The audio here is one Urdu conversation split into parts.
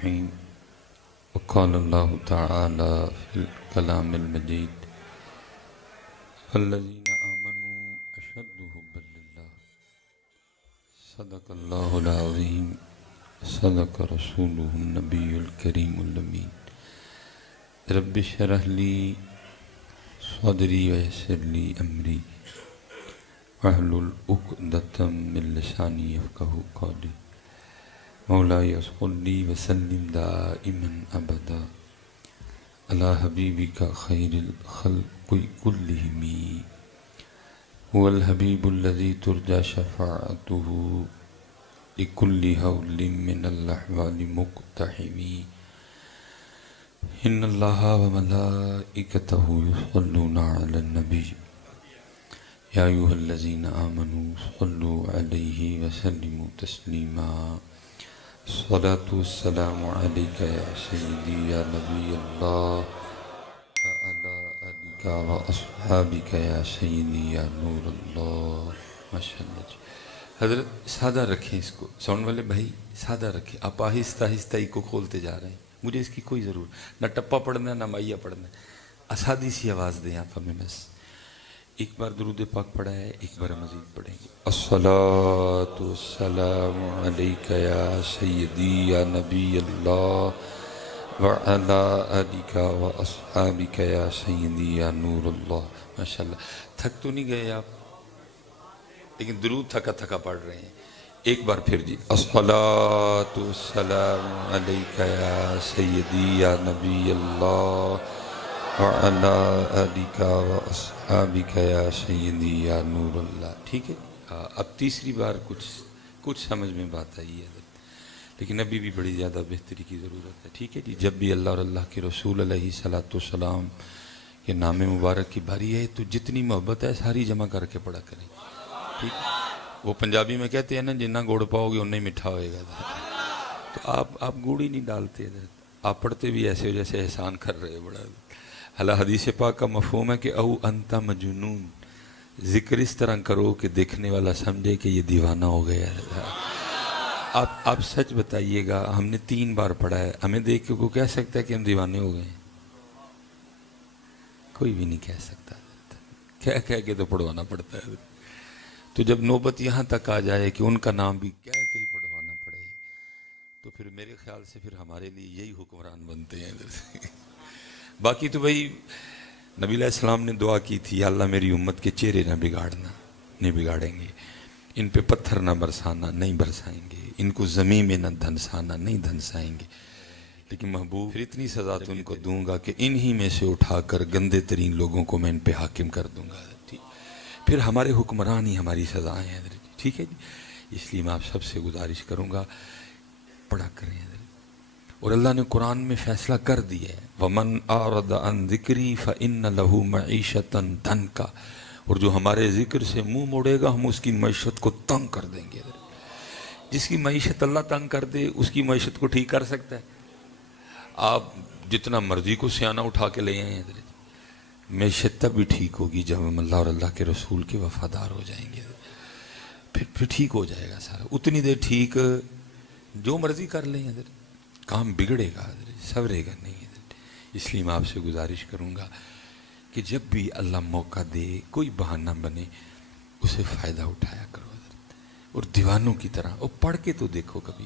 الرحيم وقال الله تعالى في الكلام المجيد والذين آمنوا أشد حبا لله صدق الله العظيم صدق رسوله النبي الكريم الأمين رب اشرح لي صدري ويسر لي أمري واحلل عقدة من لساني يفقهوا قولي مولاي صل وسلم دائما أبدا على حبيبك خير الخلق كلهم هو الحبيب الذي ترجى شفاعته لكل هول من الأحوال مقتحم إن الله وملائكته يصلون على النبي يا أيها الذين آمنوا صلوا عليه وسلموا تسليما الصلاة والسلام عليك يا سيدي يا نبي الله وعلى آلك وأصحابك يا سيدي يا نور الله ماشاء اللہ جی حضرت سادہ رکھیں اس کو ساؤنڈ والے بھائی سادہ رکھیں آپ آہستہ آہستہ ہی کو کھولتے جا رہے ہیں مجھے اس کی کوئی ضرورت نہ ٹپا پڑھنا نہ مائیا پڑھنا اسادی سی آواز دیں آپ ہمیں بس ایک بار درود پاک پڑھا ہے ایک بار مزید پڑھیں گے الصلاۃ والسلام علیک یا سیدی یا نبی اللہ وعلی آلک واصحابک یا سیدی یا نور اللہ ماشاءاللہ تھک تو نہیں گئے آپ لیکن درود تھکا تھکا پڑھ رہے ہیں ایک بار پھر جی الصلاۃ والسلام علیک یا سیدی یا نبی اللہ وعلی آلک واصحابک یا سیدی یا نور اللہ ٹھیک ہے اب تیسری بار کچھ سمجھ میں بات آئی ہے لیکن ابھی بھی بڑی زیادہ بہتری کی ضرورت ہے ٹھیک ہے جی جب بھی اللہ اور اللہ کے رسول علیہ الصلوۃ والسلام کے نام مبارک کی باری ہے تو جتنی محبت ہے ساری جمع کر کے پڑھا کریں ٹھیک وہ پنجابی میں کہتے ہیں نا جنہ گوڑ پاؤ گے اتنا ہی میٹھا ہوئے گا تو آپ گوڑ ہی نہیں ڈالتے آپ پڑھتے بھی ایسے ہو جیسے احسان کر رہے بڑا اللہ حدیث پاک کا مفہوم ہے کہ او انت مجنون ذکر اس طرح کرو کہ دیکھنے والا سمجھے کہ یہ دیوانہ ہو گیا ہے آپ سچ بتائیے گا ہم نے 3 بار پڑھا ہے ہمیں دیکھ کے کوئی کہہ سکتا ہے کہ ہم دیوانے ہو گئے ہیں کوئی بھی نہیں کہہ سکتا کہہ کے تو پڑھوانا پڑتا ہے تو جب نوبت یہاں تک آ جائے کہ ان کا نام بھی کہہ کے ہی پڑھوانا پڑے تو پھر میرے خیال سے پھر ہمارے لیے یہی حکمران بنتے ہیں باقی تو بھائی نبی علیہ السلام نے دعا کی تھی یا اللہ میری امت کے چہرے نہ بگاڑنا نہیں بگاڑیں گے ان پہ پتھر نہ برسانا نہیں برسائیں گے ان کو زمین میں نہ دھنسانا نہیں دھنسائیں گے لیکن محبوب پھر اتنی سزا تو ان کو دوں گا کہ انہی میں سے اٹھا کر گندے ترین لوگوں کو میں ان پہ حاکم کر دوں گا پھر ہمارے حکمران ہی ہماری سزائیں ہیں ٹھیک ہے جی اس لیے میں آپ سب سے گزارش کروں گا پڑھا کریں اور اللہ نے قرآن میں فیصلہ کر دیا ہے وَمَنْ أَعْرَضَ عَنْ ذِكْرِي فَإِنَّ لَهُ مَعِيشَةً ضَنْكَ اور جو ہمارے ذکر سے منہ موڑے گا ہم اس کی معیشت کو تنگ کر دیں گے جس کی معیشت اللہ تنگ کر دے اس کی معیشت کو ٹھیک کر سکتا ہے آپ جتنا مرضی کو سیانہ اٹھا کے لے آئیں معیشت تب بھی ٹھیک ہوگی جب ہم اللہ اور اللہ کے رسول کے وفادار ہو جائیں گے پھر ٹھیک ہو جائے گا سارا اتنی دیر ٹھیک جو مرضی کر لیں کام بگڑے گا سورے گا نہیں اس لیے میں آپ سے گزارش کروں گا کہ جب بھی اللہ موقع دے کوئی بہانہ بنے اسے فائدہ اٹھایا کرو اور دیوانوں کی طرح اور پڑھ کے تو دیکھو کبھی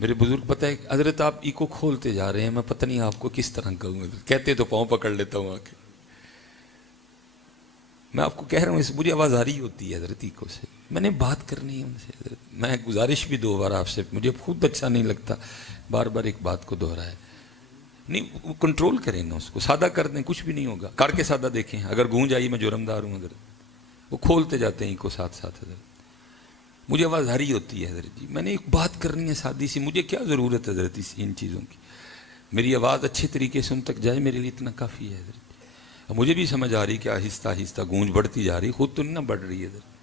میرے بزرگ پتہ ہے حضرت آپ ایکو کھولتے جا رہے ہیں میں پتہ نہیں آپ کو کس طرح کہوں گا کہتے تو پاؤں پکڑ لیتا ہوں آ کے میں آپ کو کہہ رہا ہوں مجھے آواز آ رہی ہوتی ہے حضرت ایکو سے میں نے بات کرنی ہے ان سے حضرت میں گزارش بھی 2 بار آپ سے مجھے خود اچھا نہیں لگتا بار بار ایک بات کو دہرائے نہیں کنٹرول کریں نا اس کو سادہ کر دیں کچھ بھی نہیں ہوگا کر کے سادہ دیکھیں اگر گونج آئی میں جرمدار ہوں حضرت وہ کھولتے جاتے ہیں ایکو ساتھ ساتھ حضرت مجھے آواز آ رہی ہوتی ہے حضرت جی میں نے ایک بات کرنی ہے سادی سی مجھے کیا ضرورت ہے حضرت ان چیزوں کی میری آواز اچھے طریقے سے ان تک جائے میرے لیے اتنا کافی ہے حضرت مجھے بھی سمجھ آ رہی کہ آہستہ آہستہ گونج بڑھتی جا رہی خود تو نہیں نہ بڑھ رہی ہے حضرت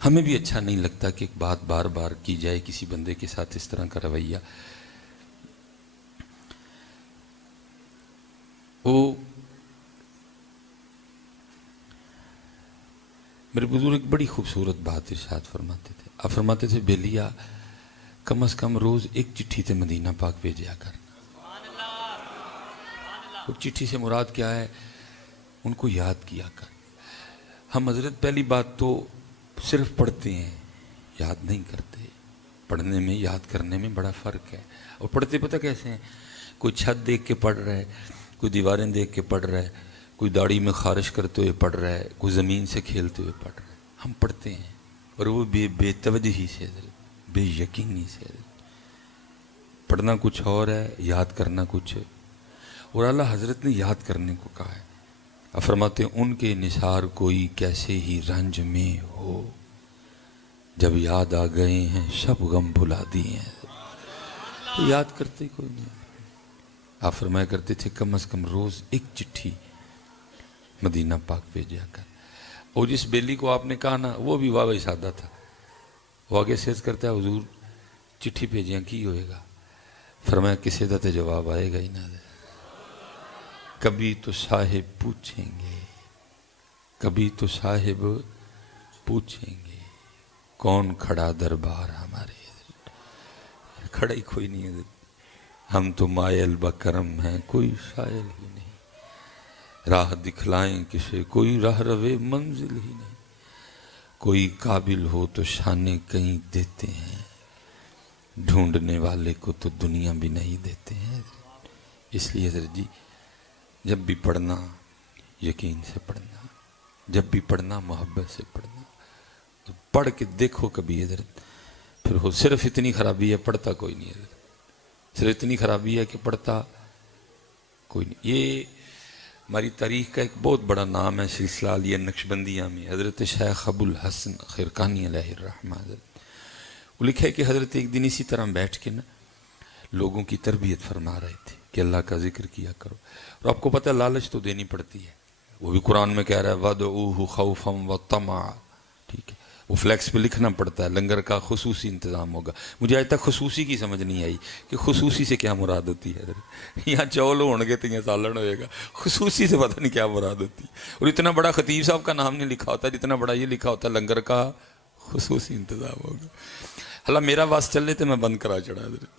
ہمیں بھی اچھا نہیں لگتا کہ ایک بات بار بار کی جائے کسی بندے کے ساتھ اس طرح کا رویہ میرے بزرگ ایک بڑی خوبصورت بات ارشاد فرماتے تھے آپ فرماتے تھے بیلیا کم از کم روز ایک چٹھی تے مدینہ پاک بھیجیا کرنا. وہ چٹھی سے مراد کیا ہے؟ ان کو یاد کیا کر. ہم حضرت پہلی بات تو صرف پڑھتے ہیں، یاد نہیں کرتے. پڑھنے میں یاد کرنے میں بڑا فرق ہے. اور پڑھتے پتہ کیسے ہیں؟ کوئی چھت دیکھ کے پڑھ رہا ہے، کوئی دیواریں دیکھ کے پڑھ رہا ہے، کوئی داڑھی میں خارش کرتے ہوئے پڑھ رہا ہے، کوئی زمین سے کھیلتے ہوئے پڑھ رہا ہے. ہم پڑھتے ہیں اور وہ بے توجہی سے، بے یقینی سے. پڑھنا کچھ اور ہے، یاد کرنا کچھ ہے. اور اللہ حضرت نے یاد کرنے کو کہا ہے. فرماتے ہیں ان کے نثار کوئی کیسے ہی رنج میں ہو، جب یاد آ گئے ہیں سب غم بھلا دیے ہیں. تو یاد کرتے کوئی نہیں. آپ فرمایا کرتے تھے کم از کم روز ایک چٹھی مدینہ پاک بھیجا کر. اور جس بیلی کو آپ نے کہا نا وہ بھی واہ سادہ تھا. وہ آگے سیز کرتا ہے حضور چٹھی بھیجیاں کی ہوئے گا. فرمایا کسی دا تے جواب آئے گا ہی نہ. کبھی تو صاحب پوچھیں گے، کبھی تو صاحب پوچھیں گے کون کھڑا دربار ہمارے. کھڑا ہی کوئی نہیں ہے. ہم تو مائل بکرم ہیں، کوئی شائل ہی نہیں. راہ دکھلائیں کسے، کوئی راہ روے منزل ہی نہیں. کوئی قابل ہو تو شانے کہیں دیتے ہیں، ڈھونڈنے والے کو تو دنیا بھی نہیں دیتے ہیں. اس لیے حضرت جی جب بھی پڑھنا یقین سے پڑھنا، جب بھی پڑھنا محبت سے پڑھنا. تو پڑھ کے دیکھو کبھی حضرت پھر ہو. صرف اتنی خرابی ہے پڑھتا کوئی نہیں حضرت. صرف اتنی خرابی ہے کہ پڑھتا کوئی نہیں. یہ ہماری تاریخ کا ایک بہت بڑا نام ہے سلسلہ علیہ نقشبندیہ میں. حضرت شیخ ابو الحسن خرقانی علیہ الرحمہ حضرت وہ لکھے کہ حضرت ایک دن اسی طرح بیٹھ کے نا لوگوں کی تربیت فرما رہے تھے کہ اللہ کا ذکر کیا کرو. اور آپ کو پتہ ہے لالچ تو دینی پڑتی ہے. وہ بھی قرآن میں کہہ رہا ہے وَدْعُوهُ خَوْفًا وَطَمَعًا. ٹھیک ہے وہ فلیکس پہ لکھنا پڑتا ہے لنگر کا خصوصی انتظام ہوگا. مجھے آج تک خصوصی کی سمجھ نہیں آئی کہ خصوصی سے کیا مراد ہوتی ہے. یہاں چول ہونگے تو یہاں سالن ہوئے گا. خصوصی سے پتہ نہیں کیا مراد ہوتی. اور اتنا بڑا خطیب صاحب کا نام نہیں لکھا ہوتا جتنا بڑا یہ لکھا ہوتا ہے لنگر کا خصوصی انتظام ہوگا. اللہ میرا واس چل رہے تھے میں بند کرا چڑھا حضرت.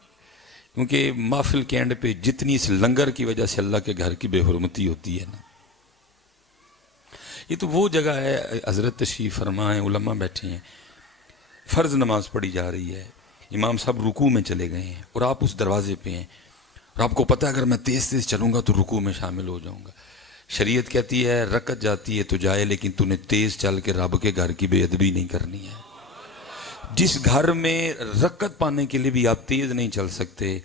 کیونکہ محفل کے اینڈ پہ جتنی اس لنگر کی وجہ سے اللہ کے گھر کی بے حرمتی ہوتی ہے نا. یہ تو وہ جگہ ہے حضرت تشریف فرمائیں علماء بیٹھے ہیں فرض نماز پڑھی جا رہی ہے امام صاحب رکوع میں چلے گئے ہیں اور آپ اس دروازے پہ ہیں اور آپ کو پتہ ہے اگر میں تیز تیز چلوں گا تو رکوع میں شامل ہو جاؤں گا. شریعت کہتی ہے رکعت جاتی ہے تو جائے لیکن تو نے تیز چل کے رب کے گھر کی بے ادبی نہیں کرنی ہے. جس گھر میں رکعت پانے کے لیے بھی آپ تیز نہیں چل سکتے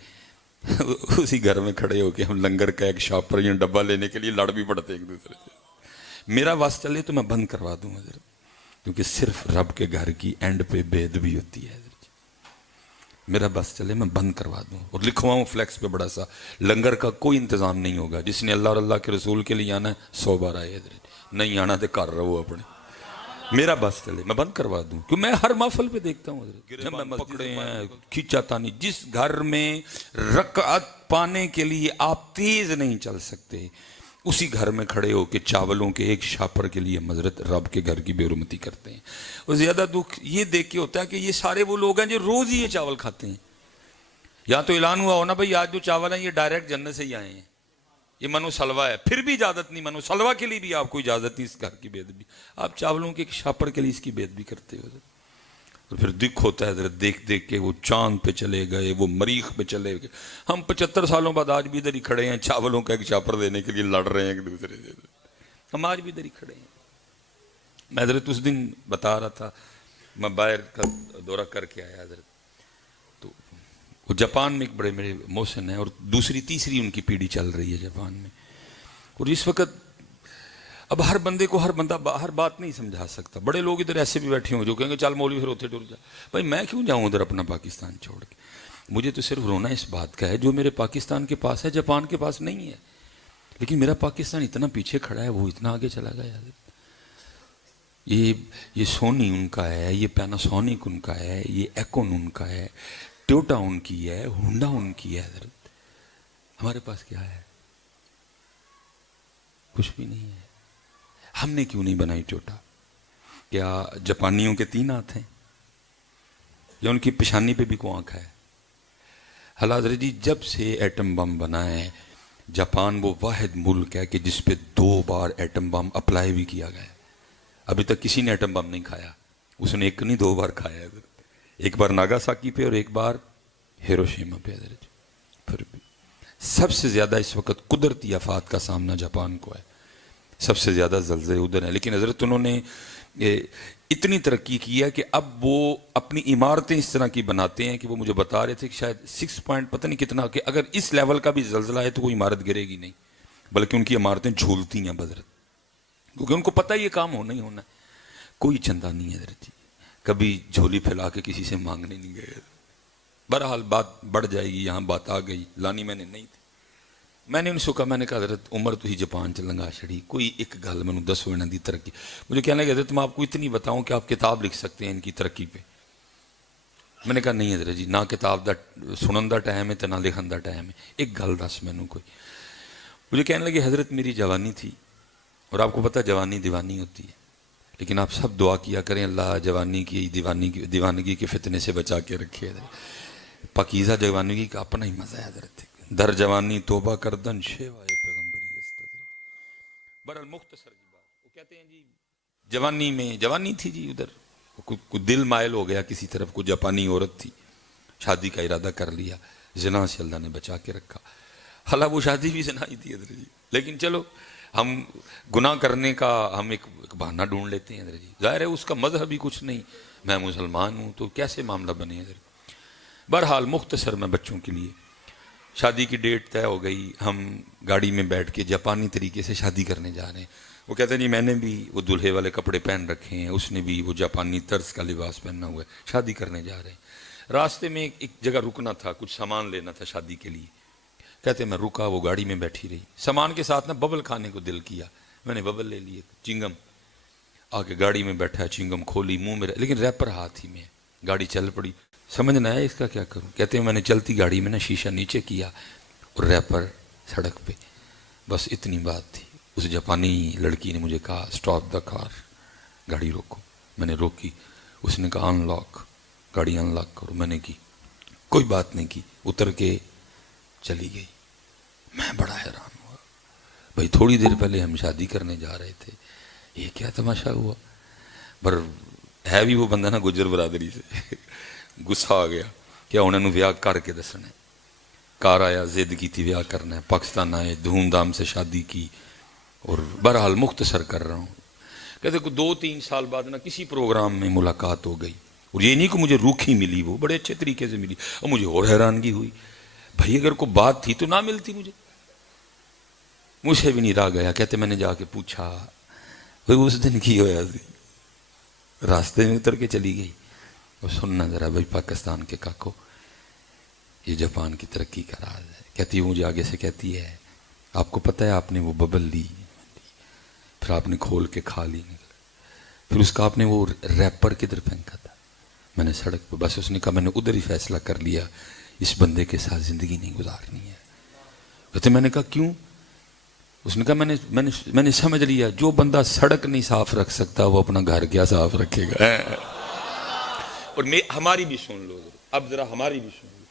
اسی گھر میں کھڑے ہو کے ہم لنگر کا ایک شاپر یا ڈبہ لینے کے لیے لڑ بھی پڑتے ایک دوسرے سے. میرا واس چلے تو میں بند کروا دوں حضرت کیونکہ صرف رب کے گھر کی اینڈ پہ بے ادبی ہوتی ہے حضرت. میرا بس چلے میں بند کروا دوں اور لکھواؤں فلیکس پہ بڑا سا لنگر کا کوئی انتظام نہیں ہوگا. جس نے اللہ اور اللہ کے رسول کے لیے آنا ہے 100 بار آئے حضرت. نہیں آنا تو کر رہو اپنے. میرا بس چلے میں بند کروا دوں کیوں میں ہر محفل پہ دیکھتا ہوں حضرت جب میں پکڑے ہیں کھینچا تانی. جس گھر میں رکعت پانے کے لیے آپ تیز نہیں چل سکتے اسی گھر میں کھڑے ہو کے چاولوں کے ایک شاپر کے لیے مذرت رب کے گھر کی بے حرمتی کرتے ہیں. اور زیادہ دکھ یہ دیکھ کے ہوتا ہے کہ یہ سارے وہ لوگ ہیں جو روز ہی یہ چاول کھاتے ہیں. یا تو اعلان ہوا ہونا بھائی آج جو چاول ہیں یہ ڈائریکٹ جنت سے ہی آئے ہیں یہ منو سلوا ہے پھر بھی اجازت نہیں. منو سلوا کے لیے بھی آپ کو اجازت نہیں اس گھر کی بے ادبی. آپ چاولوں کے ایک شاپر کے لیے اس کی بے ادبی کرتے ہو. اور پھر دکھ ہوتا ہے حضرت دیکھ دیکھ کے وہ چاند پہ چلے گئے وہ مریخ پہ چلے گئے. ہم 75 سالوں بعد آج بھی ادھر ہی کھڑے ہیں چاولوں کا ایک شاپر دینے کے لیے لڑ رہے ہیں ایک دوسرے سے. ہم آج بھی ادھر ہی کھڑے ہیں. میں حضرت اس دن بتا رہا تھا میں باہر کا دورہ کر کے آیا حضرت تو وہ جاپان میں ایک بڑے میرے محسن ہیں اور دوسری تیسری ان کی پیڑھی چل رہی ہے جاپان میں. اور اس وقت اب ہر بندے کو ہر بندہ ہر بات نہیں سمجھا سکتا. بڑے لوگ ادھر ایسے بھی بیٹھے ہوں جو کہیں گے چل مولوی پھر ہوتے ٹر جا. بھائی میں کیوں جاؤں ادھر اپنا پاکستان چھوڑ کے. مجھے تو صرف رونا اس بات کا ہے جو میرے پاکستان کے پاس ہے جاپان کے پاس نہیں ہے. لیکن میرا پاکستان اتنا پیچھے کھڑا ہے وہ اتنا آگے چلا گیا. یہ سونی ان کا ہے یہ پیناسونک ان کا ہے یہ ایکون ان کا ہے ٹویوٹا ان کی ہے ہونڈا ان کی ہے. حضرت ہمارے پاس کیا ہے؟ کچھ بھی نہیں ہے. ہم نے کیوں نہیں بنائی ٹویوٹا؟ کیا جاپانیوں کے 3 ہاتھ ہیں یا ان کی پیشانی پہ بھی کوئی آنکھ ہے؟ حضرت جی جب سے ایٹم بم بنا ہے جاپان وہ واحد ملک ہے کہ جس پہ 2 بار ایٹم بم اپلائی بھی کیا گیا ہے. ابھی تک کسی نے ایٹم بم نہیں کھایا. اس نے ایک نہیں 2 بار کھایا ہے. ایک بار ناگاساکی پہ اور ایک بار ہیروشیما پہ. حضرت جی پھر بھی سب سے زیادہ اس وقت قدرتی آفات کا سامنا جاپان کو ہے. سب سے زیادہ زلزلے ادھر ہیں. لیکن حضرت انہوں نے اتنی ترقی کی ہے کہ اب وہ اپنی عمارتیں اس طرح کی بناتے ہیں کہ وہ مجھے بتا رہے تھے کہ شاید 6 پوائنٹ پتہ نہیں کتنا کہ اگر اس لیول کا بھی زلزلہ ہے تو کوئی عمارت گرے گی نہیں بلکہ ان کی عمارتیں جھولتی ہیں حضرت. کیونکہ ان کو پتہ یہ کام ہونا ہی ہونا ہے. کوئی چندہ نہیں ہے حضرت جی. کبھی جھولی پھیلا کے کسی سے مانگنے نہیں گئے. بہرحال بات بڑھ جائے گی. یہاں بات آ گئی لانی میں نے نہیں تھی. میں نے ان سے کہا میں نے کہا حضرت عمر تو ہی جاپان چلنگا چھڑی کوئی ایک گل میں نے 10 ہونے دی ترقی. مجھے کہنے لگے حضرت میں آپ کو اتنی بتاؤں کہ آپ کتاب لکھ سکتے ہیں ان کی ترقی پہ. میں نے کہا نہیں حضرت جی نہ کتاب دا سنن دا ٹائم ہے تو نہ لکھن دا ٹائم ہے. ایک گل دس میں نے کوئی. مجھے کہنے لگے حضرت میری جوانی تھی اور آپ کو پتہ جوانی دیوانی ہوتی ہے لیکن آپ سب دعا کیا کریں اللہ جوانی کی دیوانگی کے فتنے سے بچا کے رکھے. پاکیزہ جوانگی کا اپنا ہی مزہ ہے حضرت. در جوانی توبہ کردن شیوائے پیغمبری استدر. برحال مختصر کی بات وہ کہتے ہیں جی جوانی میں جوانی تھی جی ادھر کوئی دل مائل ہو گیا کسی طرف. کوئی جاپانی عورت تھی شادی کا ارادہ کر لیا. زنا سے اللہ نے بچا کے رکھا. حالانکہ وہ شادی بھی زنا ہی تھی حضرت جی. لیکن چلو ہم گناہ کرنے کا ہم ایک بہانہ ڈھونڈ لیتے ہیں حضرت جی. ظاہر ہے اس کا مذہب ہی کچھ نہیں. میں مسلمان ہوں تو کیسے معاملہ بنے حضرت. بہرحال مختصر میں بچوں کے لیے شادی کی ڈیٹ طے ہو گئی. ہم گاڑی میں بیٹھ کے جاپانی طریقے سے شادی کرنے جا رہے ہیں. وہ کہتے ہیں جی میں نے بھی وہ دلہے والے کپڑے پہن رکھے ہیں. اس نے بھی وہ جاپانی طرز کا لباس پہننا ہوا ہے. شادی کرنے جا رہے ہیں. راستے میں ایک جگہ رکنا تھا کچھ سامان لینا تھا شادی کے لیے. کہتے ہیں میں رکا وہ گاڑی میں بیٹھی رہی. سامان کے ساتھ نا ببل کھانے کو دل کیا. میں نے ببل لے لی چنگم. آگے گاڑی میں بیٹھا چنگم کھولی منہ میں لیکن ریپر ہاتھ ہی میں. گاڑی چل پڑی. سمجھ نہ آیا اس کا کیا کروں. کہتے ہیں میں نے چلتی گاڑی میں نا شیشہ نیچے کیا اور ریپر سڑک پہ. بس اتنی بات تھی. اس جاپانی لڑکی نے مجھے کہا سٹاپ دا کار گاڑی روکو. میں نے روکی. اس نے کہا ان لاک گاڑی ان لاک کرو. میں نے کی کوئی بات نہیں کی. اتر کے چلی گئی. میں بڑا حیران ہوا. بھائی تھوڑی دیر پہلے ہم شادی کرنے جا رہے تھے یہ کیا تماشا ہوا. پر ہے بھی وہ بندہ نا گجر برادری سے. غصہ آ گیا کہ انہوں نے ویاہ کر کے دسنا ہے. کار آیا ضد کی تھی ویاہ کرنا ہے. پاکستان آئے دھوم دھام سے شادی کی. اور بہرحال مختصر کر رہا ہوں. کہتے کہ 2-3 سال بعد نا کسی پروگرام میں ملاقات ہو گئی. اور یہ نہیں کہ مجھے روکھی ملی وہ بڑے اچھے طریقے سے ملی. اور مجھے اور حیرانگی ہوئی بھائی اگر کوئی بات تھی تو نہ ملتی مجھ سے بھی نہیں رہا گیا. کہتے میں نے جا کے پوچھا بھائی اس دن کی ہوا سی. راستے میں اتر کے چلی گئی. اور سننا ذرا بھائی پاکستان کے کاکو یہ جاپان کی ترقی کا راز ہے. کہتی ہے مجھے آگے سے کہتی ہے آپ کو پتہ ہے آپ نے وہ ببل لی پھر آپ نے کھول کے کھا لی پھر اس کا آپ نے وہ ریپر کدھر پھینکا تھا. میں نے سڑک پہ. بس اس نے کہا میں نے ادھر ہی فیصلہ کر لیا اس بندے کے ساتھ زندگی نہیں گزارنی ہے. کہتے میں نے کہا کیوں. اس نے کہا میں نے سمجھ لیا جو بندہ سڑک نہیں صاف رکھ سکتا وہ اپنا گھر کیا صاف رکھے گا. اور ہماری بھی سن لو اب ذرا ہماری بھی سن لو.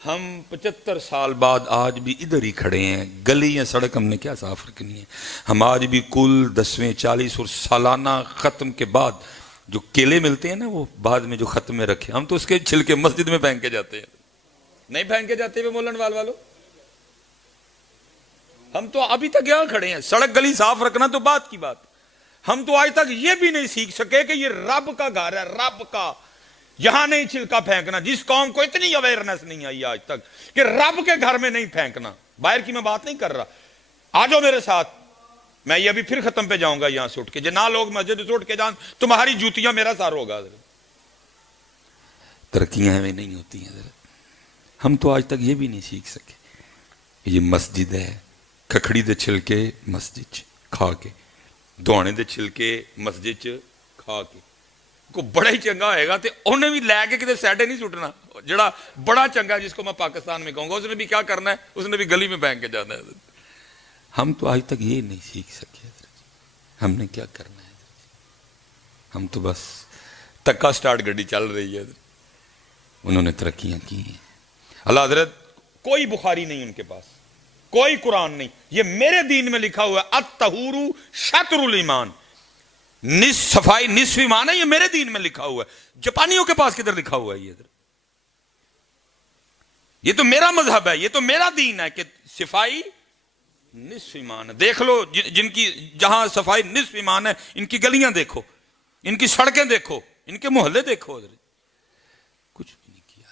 ہم 75 سال بعد آج بھی ادھر ہی کھڑے ہیں. گلی یا سڑک ہم نے کیا صاف رکھنی ہے. ہم آج بھی کل 10ویں 40 اور سالانہ ختم کے بعد جو کیلے ملتے ہیں نا وہ بعد میں جو ختم میں رکھے ہم تو اس کے چھلکے مسجد میں پھینک کے جاتے ہیں. نہیں پھینک کے جاتے ہوئے مولن والوں. ہم تو ابھی تک یہاں کھڑے ہیں. سڑک گلی صاف رکھنا تو بات کی بات. ہم تو آج تک یہ بھی نہیں سیکھ سکے کہ یہ رب کا گھر ہے. رب کا یہاں نہیں چھلکا پھینکنا. جس قوم کو اتنی اویئرنس نہیں آئی آج تک کہ رب کے گھر میں نہیں پھینکنا. باہر کی میں بات نہیں کر رہا. آ جاؤ میرے ساتھ. میں یہ ابھی پھر ختم پہ جاؤں گا یہاں سے اٹھ کے. جنا لوگ مسجد سے اٹھ کے جان تمہاری جوتیاں میرا سار ہوگا. ترقیاں ہمیں نہیں ہوتی ہیں. ہم تو آج تک یہ بھی نہیں سیکھ سکے. یہ مسجد ہے. ککھڑی دے چھلکے مسجد کھا کے دوانے دے چھلکے مسجد کھا کے کو بڑا ہی چنگا ہوئے گا. انہیں بھی لے کے کتے سیڈے نہیں سٹنا. جڑا بڑا چنگا جس کو میں پاکستان میں کہوں گا اس نے بھی کیا کرنا ہے. اس نے بھی گلی میں پھینک کے جانا ہے. ہم تو آج تک یہ نہیں سیکھ سکے. ہم نے کیا کرنا ہے. ہم تو بس تکا سٹارٹ گڈی چل رہی ہے. انہوں نے ترقیاں کی ہیں. اللہ حضرت کوئی بخاری نہیں ان کے پاس، کوئی قرآن نہیں. یہ میرے دین میں لکھا ہوا ہے الطہور شطر الایمان، صفائی نصف ایمان ہے، یہ میرے دین میں لکھا ہوا ہے. جاپانیوں کے پاس کدھر لکھا ہوا ہے یہ تو میرا مذہب ہے، یہ تو میرا دین ہے کہ صفائی نصف ایمان ہے. دیکھ لو جن کی جہاں صفائی نصف ایمان ہے، ان کی گلیاں دیکھو، ان کی سڑکیں دیکھو، ان کے محلے دیکھو. کچھ بھی نہیں کیا،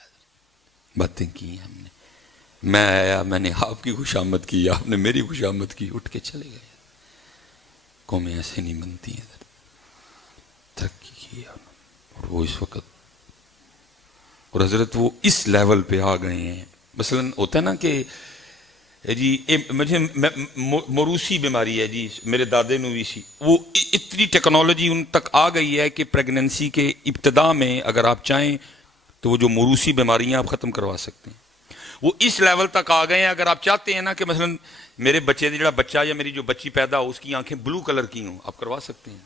باتیں کی ہیں ہم نے. میں آیا، میں نے آپ کی خوشامد کی، آپ نے میری خوشامد کی، اٹھ کے چلے گئے. قومیں ایسے نہیں بنتی ہیں. ترقی کی اور وہ اس وقت، اور حضرت وہ اس لیول پہ آ گئے ہیں. مثلا ہوتا ہے نا کہ جی مجھے موروثی بیماری ہے جی، میرے دادے نو بھی سی، وہ اتنی ٹیکنالوجی ان تک آ گئی ہے کہ پریگننسی کے ابتدا میں اگر آپ چاہیں تو وہ جو موروثی بیماریاں آپ ختم کروا سکتے ہیں. وہ اس لیول تک آ گئے ہیں. اگر آپ چاہتے ہیں نا کہ مثلا میرے بچے جڑا بچہ یا میری جو بچی پیدا ہو اس کی آنکھیں بلو کلر کی ہوں، آپ کروا سکتے ہیں.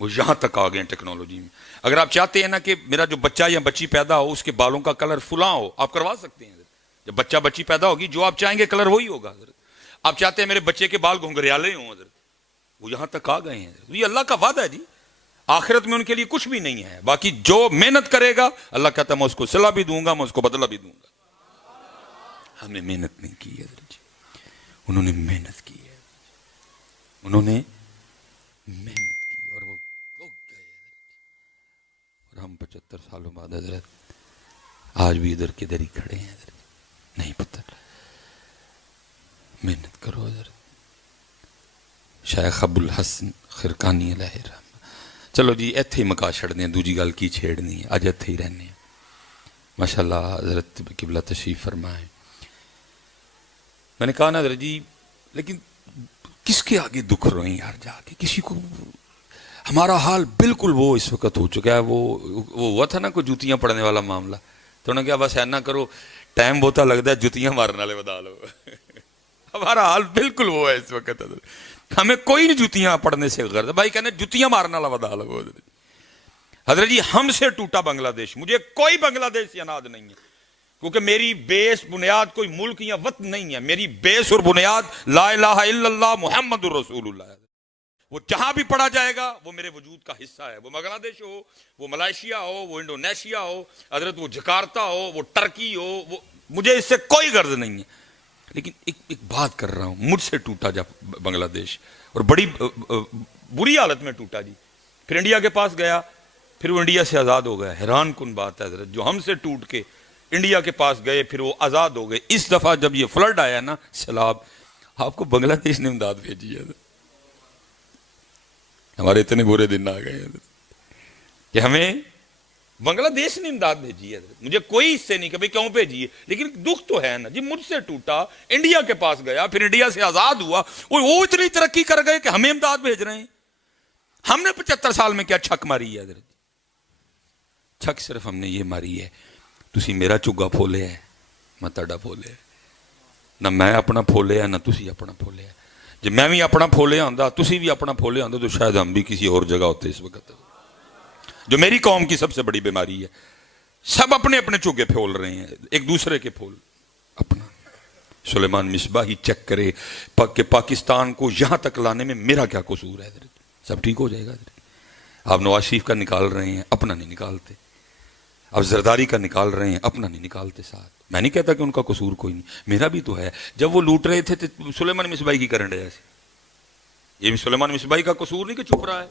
وہ یہاں تک آ گئے ہیں ٹیکنالوجی میں. اگر آپ چاہتے ہیں نا کہ میرا جو بچہ یا بچی پیدا ہو اس کے بالوں کا کلر فلاں ہو، آپ کروا سکتے ہیں. جب بچہ بچی پیدا ہوگی جو آپ چاہیں گے کلر وہی ہوگا. حضرت آپ چاہتے ہیں میرے بچے کے بال گھنگریالے ہوں، حضرت وہ یہاں تک آ گئے ہیں. یہ اللہ کا وعدہ ہے جی، آخرت میں ان کے لیے کچھ بھی نہیں ہے. باقی جو محنت کرے گا اللہ کہتا ہے میں اس کو صلہ بھی دوں گا، میں اس کو بدلہ بھی دوں گا. ہم نے محنت نہیں کی ہے حضرت جی، انہوں نے محنت کی ہے، انہوں نے محنت کی اور وہ لوگ گئے. اور ہم 75 سالوں بعد حضرت آج بھی ادھر کدھر ہی کھڑے ہیں. حضرت نہیں پتہ، محنت کرو. حضرت شیخ ابو الحسن خرقانی علیہ الرحمہ. چلو جی ایتھے ہی مکا چھڑ دیں، دوجی گل کی چھیڑنی ہے، اج ایتھے ہی رہنے ہیں. ماشاءاللہ حضرت قبلہ تشریف فرمائیں. میں نے کہا نا حضرت جی لیکن کس کے آگے دکھ روئیں یار جا کے، کسی کو. ہمارا حال بالکل وہ اس وقت ہو چکا ہے. وہ ہوا تھا نا کوئی جوتیاں پڑنے والا معاملہ، تو انہوں نے کہا بس اینا کرو، ٹائم بہتا لگتا ہے جوتیاں مارنے والے بتا لو. ہمارا حال بالکل وہ ہے اس وقت. ہمیں کوئی نہیں جوتیاں پڑھنے سے غرض، بھائی کہنے جوتیاں مارنے والا بتا لو. حضرت جی ہم سے ٹوٹا بنگلہ دیش، مجھے کوئی بنگلہ دیش سے اناد نہیں ہے، کیونکہ میری بیس بنیاد کوئی ملک یا وطن نہیں ہے. میری بیس اور بنیاد لا الہ الا اللہ محمد الرسول اللہ ہے. وہ جہاں بھی پڑھا جائے گا وہ میرے وجود کا حصہ ہے. وہ بنگلہ دیش ہو، وہ ملائیشیا ہو، وہ انڈونیشیا ہو، حضرت وہ جکارتا ہو، وہ ٹرکی ہو، وہ مجھے اس سے کوئی غرض نہیں ہے. لیکن ایک بات کر رہا ہوں، مجھ سے ٹوٹا جب بنگلہ دیش، اور بڑی بری حالت میں ٹوٹا جی. پھر انڈیا کے پاس گیا، پھر وہ انڈیا سے آزاد ہو گیا. حیران کن بات ہے حضرت، جو ہم سے ٹوٹ کے انڈیا کے پاس گئے پھر وہ آزاد ہو گئے. اس دفعہ جب یہ فلڈ آیا نا سیلاب، آپ کو بنگلہ دیش نے امداد بھیجی ہے. ہمارے اتنے برے دن آ گئے کہ ہمیں بنگلہ دیش نے امداد بھیجی ہے. مجھے کوئی اس سے نہیں کہ بھئی کیوں بھیجی ہے، لیکن دکھ تو ہے نا جی. مجھ سے ٹوٹا، انڈیا کے پاس گیا، پھر انڈیا سے آزاد ہوا، وہ اتنی ترقی کر گئے کہ ہمیں امداد بھیج رہے ہیں. ہم نے 75 سال میں کیا چھک ماری ہے حضرت؟ چھک صرف ہم نے یہ ماری ہے، تسی میرا چگا پھولے ہے، میں تہاڈا پھولے ہے. نہ میں اپنا پھولے ہے، نہ تسی اپنا پھولے ہے. جب میں بھی اپنا پھولے آندا، تسی بھی اپنا پھولے آندا، تو شاید ہم بھی کسی اور جگہ ہوتے اس وقت. جو میری قوم کی سب سے بڑی بیماری ہے، سب اپنے اپنے چوگے پھول رہے ہیں، ایک دوسرے کے پھول اپنا. سلیمان مصباحی چیک کرے کہ پاکستان کو یہاں تک لانے میں میرا کیا قصور ہے. سب ٹھیک ہو جائے گا. آپ نواز شریف کا نکال رہے ہیں، اپنا نہیں نکالتے. آپ زرداری کا نکال رہے ہیں، اپنا نہیں نکالتے ساتھ. میں نہیں کہتا کہ ان کا قصور کوئی نہیں، میرا بھی تو ہے. جب وہ لوٹ رہے تھے تو سلیمان مصباحی کی کرنٹ ایسے، یہ بھی سلیمان مصباحی کا قصور نہیں کہ چپ رہا ہے،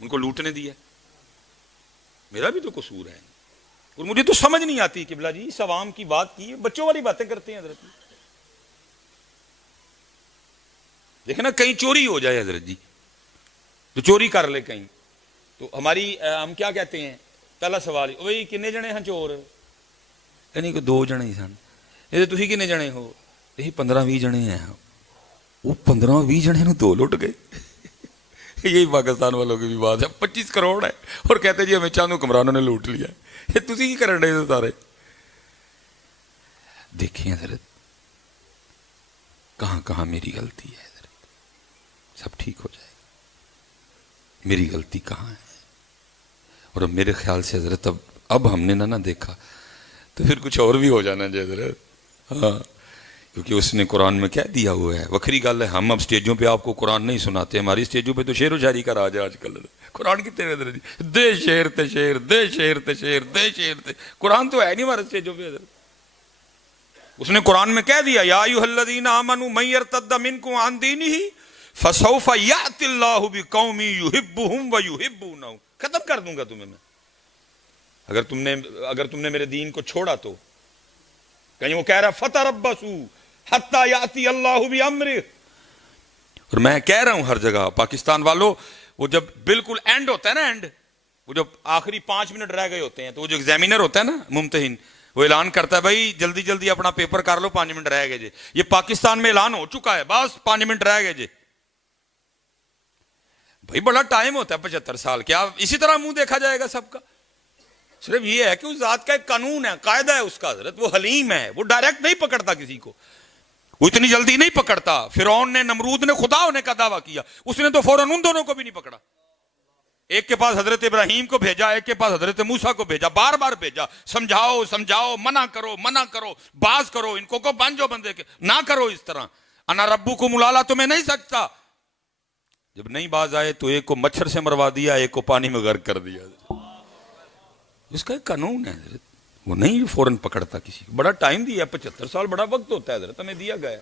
ان کو لوٹنے دیا. میرا بھی تو قصور ہے. اور مجھے تو سمجھ نہیں آتی قبلہ جی، اس عوام کی بات کی، بچوں والی باتیں کرتے ہیں حضرت. دیکھیں نا کہیں چوری ہو جائے حضرت جی، تو چوری کر لے کہیں، تو ہماری ہم کیا کہتے ہیں، پہلا سوال وہی کنے جنے ہیں چور، یعنی کہ 2 جنے ہی سن. یہ تسی کنے جنے ہو، یہی 15-20 جنے ہیں. وہ 15-20 جنے نو 2 لٹ گئے. یہی پاکستان والوں کی بھی بات ہے. 25 کروڑ ہے اور کہتے جی ہمیں چاند حکمرانوں نے لوٹ لیا. یہ تسی کی کرن رہے سارے. دیکھیں حضرت کہاں کہاں میری غلطی ہے حضرت، سب ٹھیک ہو جائے گا. میری غلطی کہاں ہے؟ اور اب میرے خیال سے حضرت اب ہم نے نہ دیکھا تو پھر کچھ اور بھی ہو جانا جی حضرت. ہاں کیونکہ اس نے قرآن میں کہہ دیا ہوا ہے. وکری گل ہے ہم اب سٹیجوں پہ آپ کو قرآن نہیں سناتے, ہماری سٹیجوں پہ تو شعر و شاعری کا راج ہے آج کل. قرآن کتنے حضرت جی دے شعر تے شعر, دے شعر تے شعر, دے شعر تے قرآن تو ہے نہیں ہمارے سٹیجوں پہ حضرت. اس نے قرآن میں کہہ دیا یا ایھا الذین آمنوا من یرتد منکم عن دینہ فسوف یأتی اللہ بقوم یحبہم ویحبونہ. ختم کر دوں گا تمہیں میں اگر تم نے میرے دین کو چھوڑا تو. کہیں وہ کہہ رہا فتربصوا حتی یأتی اللہ بامرہ. اور میں کہہ رہا ہوں ہر جگہ پاکستان والوں, وہ جب بالکل اینڈ ہوتا ہے نا, اینڈ وہ جب آخری 5 منٹ رہ گئے ہوتے ہیں تو وہ جو ایگزامینر ہوتا ہے نا ممتحن, وہ اعلان کرتا ہے بھائی جلدی جلدی اپنا پیپر کر لو 5 منٹ رہ گئے جی. یہ پاکستان میں اعلان ہو چکا ہے بس 5 منٹ رہ گئے جی. بھائی بڑا ٹائم ہوتا ہے 75 سال, کیا اسی طرح منہ دیکھا جائے گا سب کا؟ صرف یہ ہے کہ اس ذات کا ایک قانون ہے, قاعدہ ہے اس کا حضرت. وہ حلیم ہے, وہ ڈائریکٹ نہیں پکڑتا کسی کو, وہ اتنی جلدی نہیں پکڑتا. فرعون نے, نمرود نے خدا ہونے کا دعویٰ کیا, اس نے تو فوراً ان دونوں کو بھی نہیں پکڑا. ایک کے پاس حضرت ابراہیم کو بھیجا, ایک کے پاس حضرت موسیٰ کو بھیجا, بار بار بھیجا, سمجھاؤ سمجھاؤ, منع کرو, باز کرو, ان کو بن جو بندے کے, نہ کرو اس طرح. انا ربکم الاعلی تمہیں نہیں سکتا. جب نہیں باز آئے تو ایک کو مچھر سے مروا دیا, ایک کو پانی میں غرق کر دیا. اس کا ایک قانون ہے حضرت, وہ نہیں فوراً پکڑتا کسی کو. بڑا ٹائم دیا, 75 سال بڑا وقت ہوتا ہے حضرت, ہمیں دیا گیا.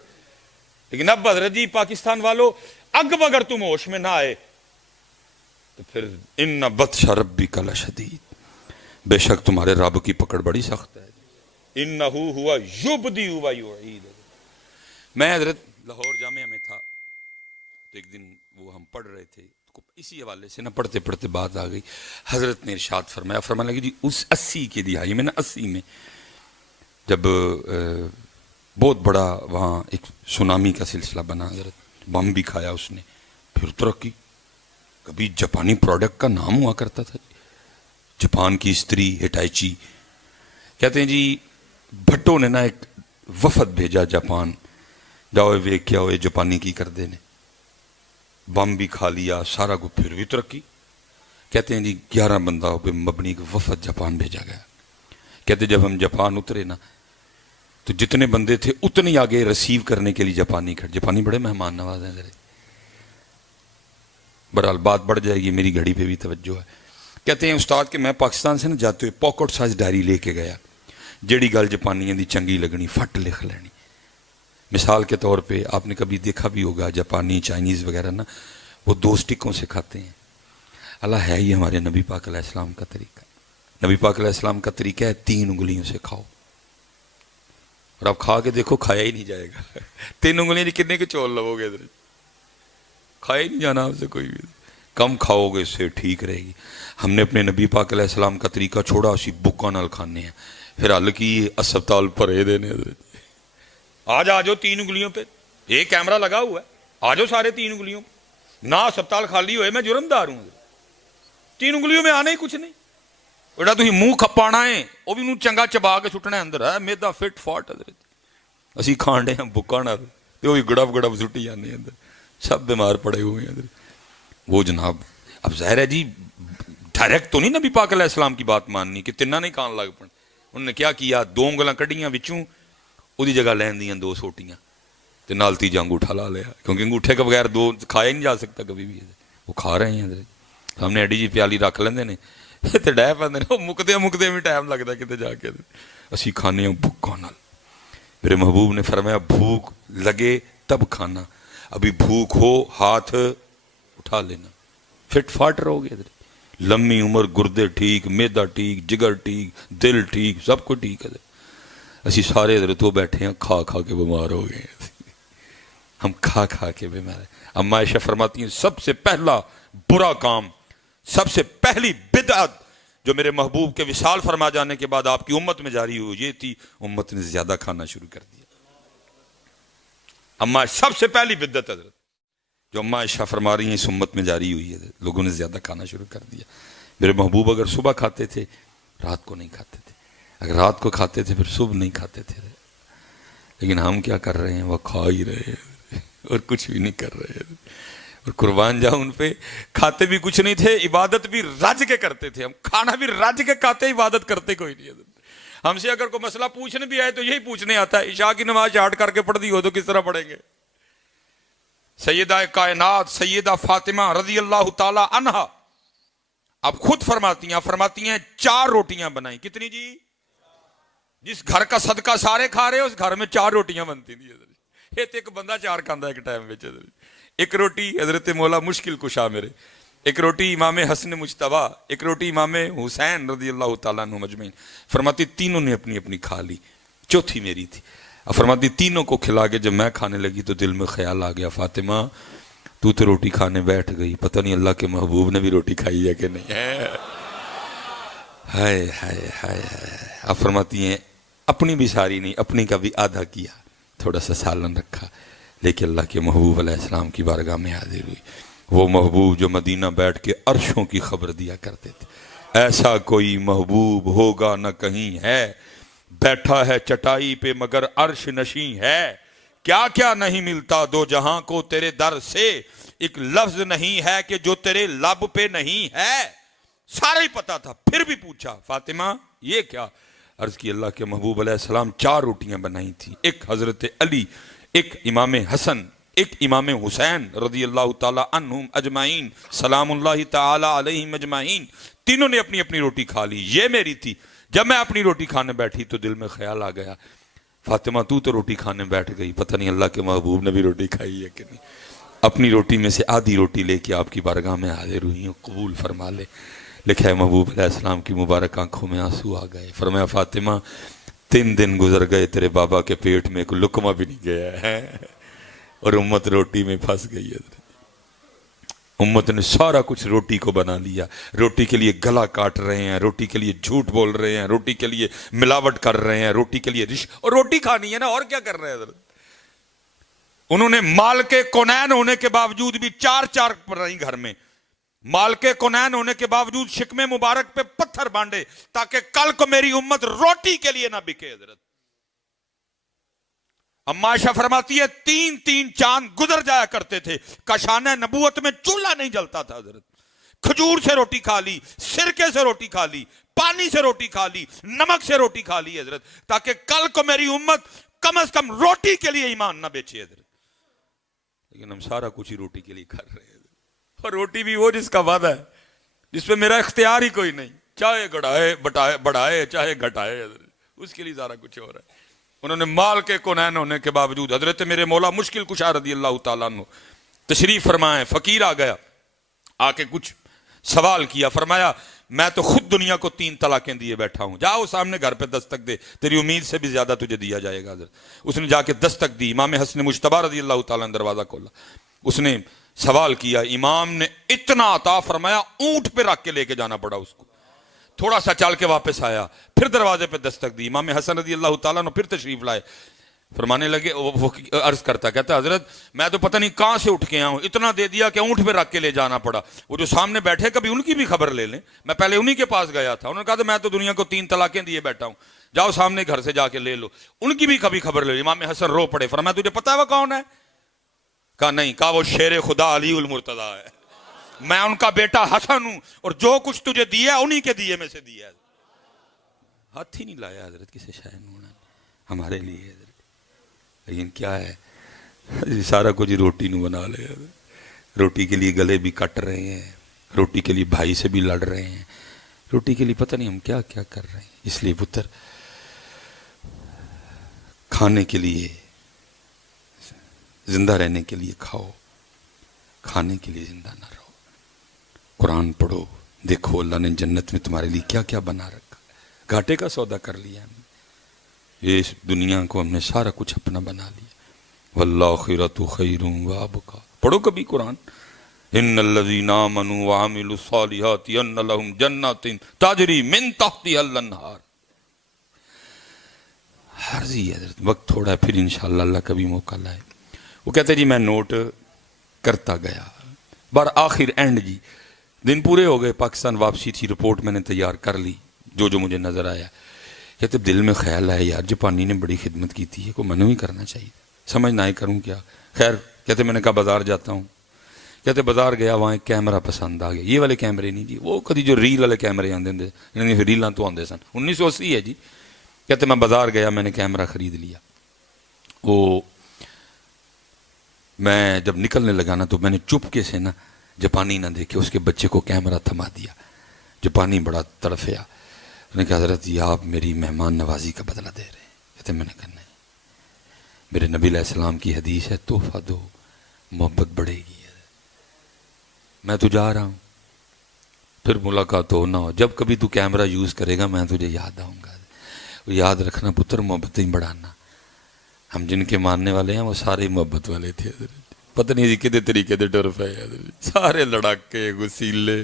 لیکن اب حضرت جی پاکستان والوں, اب اگر تم ہوش میں نہ آئے تو پھر ان بطش ربک لشدید, بے شک تمہارے رب کی پکڑ بڑی سخت ہے. انہ ہوا یبدی و یعید. میں حضرت لاہور جامعہ میں تھا تو ایک دن وہ ہم پڑھ رہے تھے, اسی حوالے سے نہ پڑھتے پڑھتے بات آ گئی. حضرت نے ارشاد فرمایا, فرمانے لگے جی اس 80 کی دہائی میں نا, 80 میں جب بہت بڑا وہاں ایک سونامی کا سلسلہ بنا حضرت, بم بھی کھایا اس نے, پھر ترقی. کبھی جاپانی پروڈکٹ کا نام ہوا کرتا تھا, جاپان کی استری ہٹائچی. کہتے ہیں جی بھٹو نے نا ایک وفد بھیجا جاپان, جاؤ ویک کیا ہوئے جاپانی کی کر دینے, بم بھی کھا لیا سارا کو, پھر بھی ترقی. کہتے ہیں جی 11 بندہ پہ مبنی کا وفد جاپان بھیجا گیا. کہتے جب ہم جاپان اترے نا تو جتنے بندے تھے اتنی آگے ریسیو کرنے کے لیے جاپانی کھڑے. جاپانی بڑے مہمان نواز ہیں ذرا. بہرحال بات بڑھ جائے گی, میری گھڑی پہ بھی توجہ ہے. کہتے ہیں استاد کہ میں پاکستان سے نہ جاتے ہوئے پاکٹ سائز ڈائری لے کے گیا, جیڑی گل جاپانیاں دی چنگی لگنی فٹ لکھ لینی. مثال کے طور پہ آپ نے کبھی دیکھا بھی ہوگا جاپانی چائنیز وغیرہ نا, وہ 2 سٹکوں سے کھاتے ہیں. اللہ ہے یہ ہمارے نبی پاک علیہ السلام کا طریقہ. نبی پاک علیہ السلام کا طریقہ ہے 3 انگلیوں سے کھاؤ, اور آپ کھا کے دیکھو کھایا ہی نہیں جائے گا. 3 انگلیاں کتنے کے چول لو گے, کھایا ہی نہیں جانا آپ سے کوئی بھی. کم کھاؤ گے اس سے ٹھیک رہے گی. ہم نے اپنے نبی پاک علیہ السلام کا طریقہ چھوڑا, اسی بکا نال کھانے ہیں. پھر حل کی اسپتال بھرے دینے. آ جاؤ 3 انگلیوں پہ, ایک کیمرہ لگا ہوا ہے, آ جاؤ سارے 3 انگلیوں پہ. نہ اسپتال خالی ہوئے میں جرمدار ہوں. 3 انگلیوں میں آنا ہی کچھ نہیں. بڑا تھی منہ کھپانا ہے, وہ بھی چنگا چبا کے سٹنا اندر ہے. میدا فٹ فاٹ حضرت اسی کھان ڈے ہیں بکا نال, گڑب گڑب سٹی جانے اندر, سب بیمار پڑے ہوئے ہیں. وہ جناب اب ظاہر ہے جی ڈائریکٹ تو نہیں نبی پاک علیہ السلام کی بات ماننی کہ تنہ نہیں کھان لگ پڑ. انہوں نے کیا کیا, 2 انگلاں کڈیاں وچوں, وہی جگہ لین دیاں 2 سوٹیاں تے نال تیجا انگوٹھا لا لیا, کیونکہ انگوٹھے کے بغیر 2 کھایا ہی نہیں جا سکتا کبھی بھی. وہ کھا رہے ہیں حضرت, سامنے ایڈی جی پیالی رکھ لیندے نے تے ڈہ پیندے نے, وہ مکدے بھی ٹائم لگتا کتے جا کے. اسی کھانے ہیں بھوکاں نال. میرے محبوب نے فرمایا بھوک لگے تب کھانا, ابھی بھوک ہو ہاتھ اٹھا لینا, فٹ فاٹ رہو گے. لمبی عمر, گردے ٹھیک, میدا ٹھیک, جگر ٹھیک, دل ٹھیک, سب کو ٹھیک ہے. اسی سارے حضرت وہ بیٹھے ہیں کھا کھا کے بیمار ہو گئے. ہم کھا کھا کے بیمار ہیں. اما عائشہ فرماتی ہیں سب سے پہلا برا کام, سب سے پہلی بدعت جو میرے محبوب کے وصال فرما جانے کے بعد آپ کی امت میں جاری ہوئی, یہ تھی امت نے زیادہ کھانا شروع کر دیا. اما سب سے پہلی بدعت حضرت جو اما عائشہ فرما رہی ہیں اس امت میں جاری ہوئی ہے, لوگوں نے زیادہ کھانا شروع کر دیا. میرے محبوب اگر صبح کھاتے تھے رات کو نہیں کھاتے تھے, اگر رات کو کھاتے تھے پھر صبح نہیں کھاتے تھے. لیکن ہم کیا کر رہے ہیں, وہ کھا ہی رہے ہیں اور کچھ بھی نہیں کر رہے. اور قربان جاؤں ان پہ, کھاتے بھی کچھ نہیں تھے, عبادت بھی رج کے کرتے تھے. ہم کھانا بھی رج کے کھاتے, عبادت کرتے کوئی نہیں. ہم سے اگر کوئی مسئلہ پوچھنے بھی آئے تو یہی پوچھنے آتا ہے عشاء کی نماز چاٹ کر کے پڑھ دی ہو تو کس طرح پڑھیں گے؟ سیدہ کائنات سیدہ فاطمہ رضی اللہ تعالی عنہا اب خود فرماتی ہیں 4 روٹیاں بنائیں. کتنی جی؟ جس گھر کا صدقہ سارے کھا رہے اس گھر میں 4 روٹیاں بنتی تھی. یہ تو ایک بندہ 4 کھاندہ ایک ٹائم میں. ایک روٹی حضرت مولا مشکل کشا میرے، ایک روٹی امام حسن مجتبی، ایک روٹی امام حسین رضی اللہ تعالیٰ عنہ مجمعین. فرماتی تینوں نے اپنی اپنی کھا لی، چوتھی میری تھی. اب فرماتی تینوں کو کھلا کے جب میں کھانے لگی تو دل میں خیال آ گیا فاطمہ تو روٹی کھانے بیٹھ گئی، پتہ نہیں اللہ کے محبوب نے بھی روٹی کھائی ہے کہ نہیں. ہائے ہائے ہائے. اب فرماتی ہیں اپنی بھی ساری نہیں، اپنی کا بھی آدھا کیا، تھوڑا سا سالن رکھا، لیکن اللہ کے محبوب علیہ السلام کی بارگاہ میں حاضر ہوئی. وہ محبوب جو مدینہ بیٹھ کے عرشوں کی خبر دیا کرتے تھے. ایسا کوئی محبوب ہوگا نہ کہیں ہے، بیٹھا ہے چٹائی پہ مگر عرش نشیں ہے. کیا کیا نہیں ملتا دو جہاں کو تیرے در سے، ایک لفظ نہیں ہے کہ جو تیرے لب پہ نہیں ہے. سارا ہی پتا تھا، پھر بھی پوچھا فاطمہ یہ کیا؟ عرض کی اللہ کے محبوب علیہ السلام 4 روٹیاں بنائی تھی، ایک حضرت علی، ایک امام حسن، ایک امام حسین رضی اللہ تعالی عنہم اجمعین سلام اللہ تعالی علیہم اجمعین. تینوں نے اپنی اپنی روٹی کھا لی، یہ میری تھی. جب میں اپنی روٹی کھانے بیٹھی تو دل میں خیال آ گیا فاطمہ تو روٹی کھانے بیٹھ گئی، پتہ نہیں اللہ کے محبوب نے بھی روٹی کھائی ہے کہ نہیں. اپنی روٹی میں سے آدھی روٹی لے کے آپ کی بارگاہ میں حاضر ہوئی ہوں، قبول فرما لے. لکھا ہے محبوب علیہ السلام کی مبارک آنکھوں میں آنسو آ گئے. فرمایا فاطمہ 3 دن گزر گئے تیرے بابا کے پیٹ میں کوئی لقمہ بھی نہیں گیا ہے اور امت روٹی میں پھنس گئی ہے. امت نے سارا کچھ روٹی کو بنا لیا، روٹی کے لیے گلا کاٹ رہے ہیں، روٹی کے لیے جھوٹ بول رہے ہیں، روٹی کے لیے ملاوٹ کر رہے ہیں، روٹی کے لیے اور روٹی کھانی ہے نا، اور کیا کر رہے ہیں حضرت. انہوں نے مال کے کونین ہونے کے باوجود بھی 4 بنائی گھر میں، مال کے کونین ہونے کے باوجود شکم مبارک پہ پتھر بانڈے تاکہ کل کو میری امت روٹی کے لیے نہ بکے. حضرت اما عائشہ فرماتی ہے 3 چاند گزر جایا کرتے تھے، کاشانہ نبوت میں چولہا نہیں جلتا تھا. حضرت کھجور سے روٹی کھا لی، سرکے سے روٹی کھا لی، پانی سے روٹی کھا لی، نمک سے روٹی کھا لی حضرت، تاکہ کل کو میری امت کم از کم روٹی کے لیے ایمان نہ بیچے. حضرت لیکن ہم سارا کچھ ہی روٹی کے لیے کر رہے ہیں، اور روٹی بھی وہ جس کا وعدہ ہے، جس پہ میرا اختیار ہی کوئی نہیں، چاہے بڑھائے چاہے گھٹائے، اس کے لیے سارا کچھ ہو رہا ہے. انہوں نے مال کے کونین ہونے کے باوجود حضرت میرے مولا مشکل کشا رضی اللہ تعالیٰ عنہ تشریف فرمائے. فقیر آ گیا، آ کے کچھ سوال کیا. فرمایا میں تو خود دنیا کو 3 طلاقیں دیے بیٹھا ہوں، جاؤ سامنے گھر پہ دستک دے، تیری امید سے بھی زیادہ تجھے دیا جائے گا. حضرت اس نے جا کے دستک دی، امام حسن مجتبی رضی اللہ تعالیٰ نے دروازہ کھولا. اس نے سوال کیا، امام نے اتنا عطا فرمایا اونٹ پہ رکھ کے لے کے جانا پڑا اس کو. تھوڑا سا چل کے واپس آیا، پھر دروازے پہ دستک دی. امام حسن رضی اللہ تعالیٰ نے پھر تشریف لائے. فرمانے لگے، وہ عرض کرتا کہتا حضرت میں تو پتہ نہیں کہاں سے اٹھ کے آؤں، اتنا دے دیا کہ اونٹ پہ رکھ کے لے جانا پڑا. وہ جو سامنے بیٹھے کبھی ان کی بھی خبر لے لیں، میں پہلے انہی کے پاس گیا تھا. انہوں نے کہا تھا میں تو دنیا کو 3 طلاقیں دیے بیٹھا ہوں، جاؤ سامنے گھر سے جا کے لے لو، ان کی بھی کبھی خبر لے لو. امام حسن رو پڑے. فرمایا تجھے پتا ہے وہ کون ہے؟ کہا نہیں. کہا وہ شیر خدا علی المرتضیٰ ہے، میں ان کا بیٹا حسن ہوں، اور جو کچھ تجھے دیا انہی کے دیے میں سے دیا ہے. ہاتھ ہی نہیں لایا حضرت کسی شے نے ہمارے لیے. حضرت لیکن کیا ہے، سارا کچھ روٹی نو بنا لے. روٹی کے لیے گلے بھی کٹ رہے ہیں، روٹی کے لیے بھائی سے بھی لڑ رہے ہیں، روٹی کے لیے پتہ نہیں ہم کیا کیا کر رہے ہیں. اس لیے پتر کھانے کے لیے، زندہ رہنے کے لیے کھاؤ، کھانے کے لیے زندہ نہ رہو. قرآن پڑھو، دیکھو اللہ نے جنت میں تمہارے لیے کیا کیا بنا رکھا. گھاٹے کا سودا کر لیا ہم نے، اس دنیا کو ہم نے سارا کچھ اپنا بنا لیا. والآخرۃ خیر وابقیٰ. پڑھو کبھی قرآن. ان الذین آمنوا وعملوا الصالحات ان لهم جنات تجری من تحتها الانہار. عرضی حضرت وقت تھوڑا ہے، پھر انشاءاللہ اللہ کبھی موقع لائے. وہ کہتے جی میں نوٹ کرتا گیا، آخر اینڈ جی دن پورے ہو گئے، پاکستان واپسی تھی، رپورٹ میں نے تیار کر لی جو مجھے نظر آیا. کہتے دل میں خیال آیا یار جاپانی نے بڑی خدمت کی تھی، کو منو ہی کرنا چاہیے، سمجھ نہ آئے کروں کیا. خیر کہتے میں نے کہا بازار جاتا ہوں. کہتے بازار گیا، وہاں ایک کیمرہ پسند آ گیا. یہ والے کیمرے نہیں جی، وہ کدی جو ریل والے کیمرے آندے تھے، یعنی ریلاں تو آندے سن. 1980 ہے جی. کہتے میں بازار گیا، میں نے کیمرہ خرید لیا. وہ میں جب نکلنے لگا نا تو میں نے چپکے سے نا جاپانی نہ دیکھے اس کے بچے کو کیمرہ تھما دیا. جاپانی بڑا تڑفیا. اس نے کہا حضرت یہ آپ میری مہمان نوازی کا بدلہ دے رہے ہیں. کہتے میں نے کہا نہیں، میرے نبی علیہ السلام کی حدیث ہے تحفہ دو محبت بڑھے گی. میں تو جا رہا ہوں، پھر ملاقات ہو نہ ہو، جب کبھی تو کیمرہ یوز کرے گا میں تجھے یاد آؤں گا. یاد رکھنا پتر محبتیں بڑھانا. ہم جن کے ماننے والے ہیں وہ سارے محبت والے تھے. پتہ نہیں جی کدے طریقے دے ڈر پے سارے لڑاکے غسیلے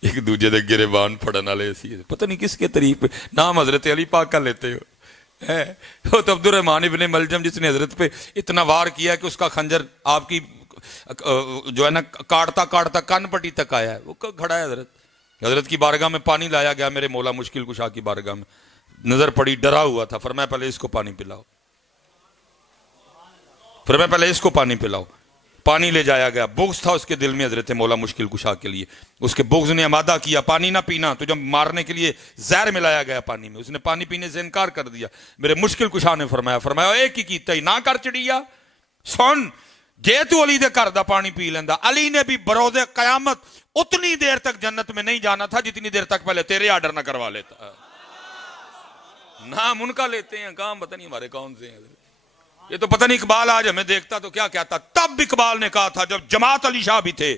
ایک دوجے دے گریبان پھڑن والے سی. پتہ نہیں کس کے طریقے نام حضرت علی پاک کا لیتے ہو. وہ تو عبد الرحمن ابن ملجم جس نے حضرت پہ اتنا وار کیا کہ اس کا خنجر آپ کی جو ہے نا کاٹتا کاٹتا کان پٹی تک آیا ہے. وہ کھڑا ہے حضرت کی بارگاہ میں پانی لایا گیا میرے مولا مشکل کشا کی بارگاہ میں. نظر پڑی، ڈرا ہوا تھا. فرمایا پہلے اس کو پانی پلاؤ، فرمایا پہلے اس کو پانی پلاؤ. پانی لے جایا گیا. بغض تھا اس کے دل میں حضرت مولا مشکل کشا کے لیے. اس کے بغض نے آمادہ کیا پانی نہ پینا. تو جب مارنے کے لیے زہر ملایا گیا پانی میں، اس نے پانی پینے سے انکار کر دیا. میرے مشکل کشا نے فرمایا ایک ہی کیتا ہی نہ کر چڑیا. سن جے تو علی دے گھر دا پانی پی لیندا. علی نے بھی بروز قیامت اتنی دیر تک جنت میں نہیں جانا تھا جتنی دیر تک پہلے تیرے آرڈر نہ کروا لیتا. نام ان کا لیتے ہیں، کام پتہ نہیں ہمارے کون سے ہیں. یہ تو پتہ نہیں اقبال آج ہمیں دیکھتا تو کیا کہتا. تب اقبال نے کہا تھا جب جماعت علی شاہ بھی تھے،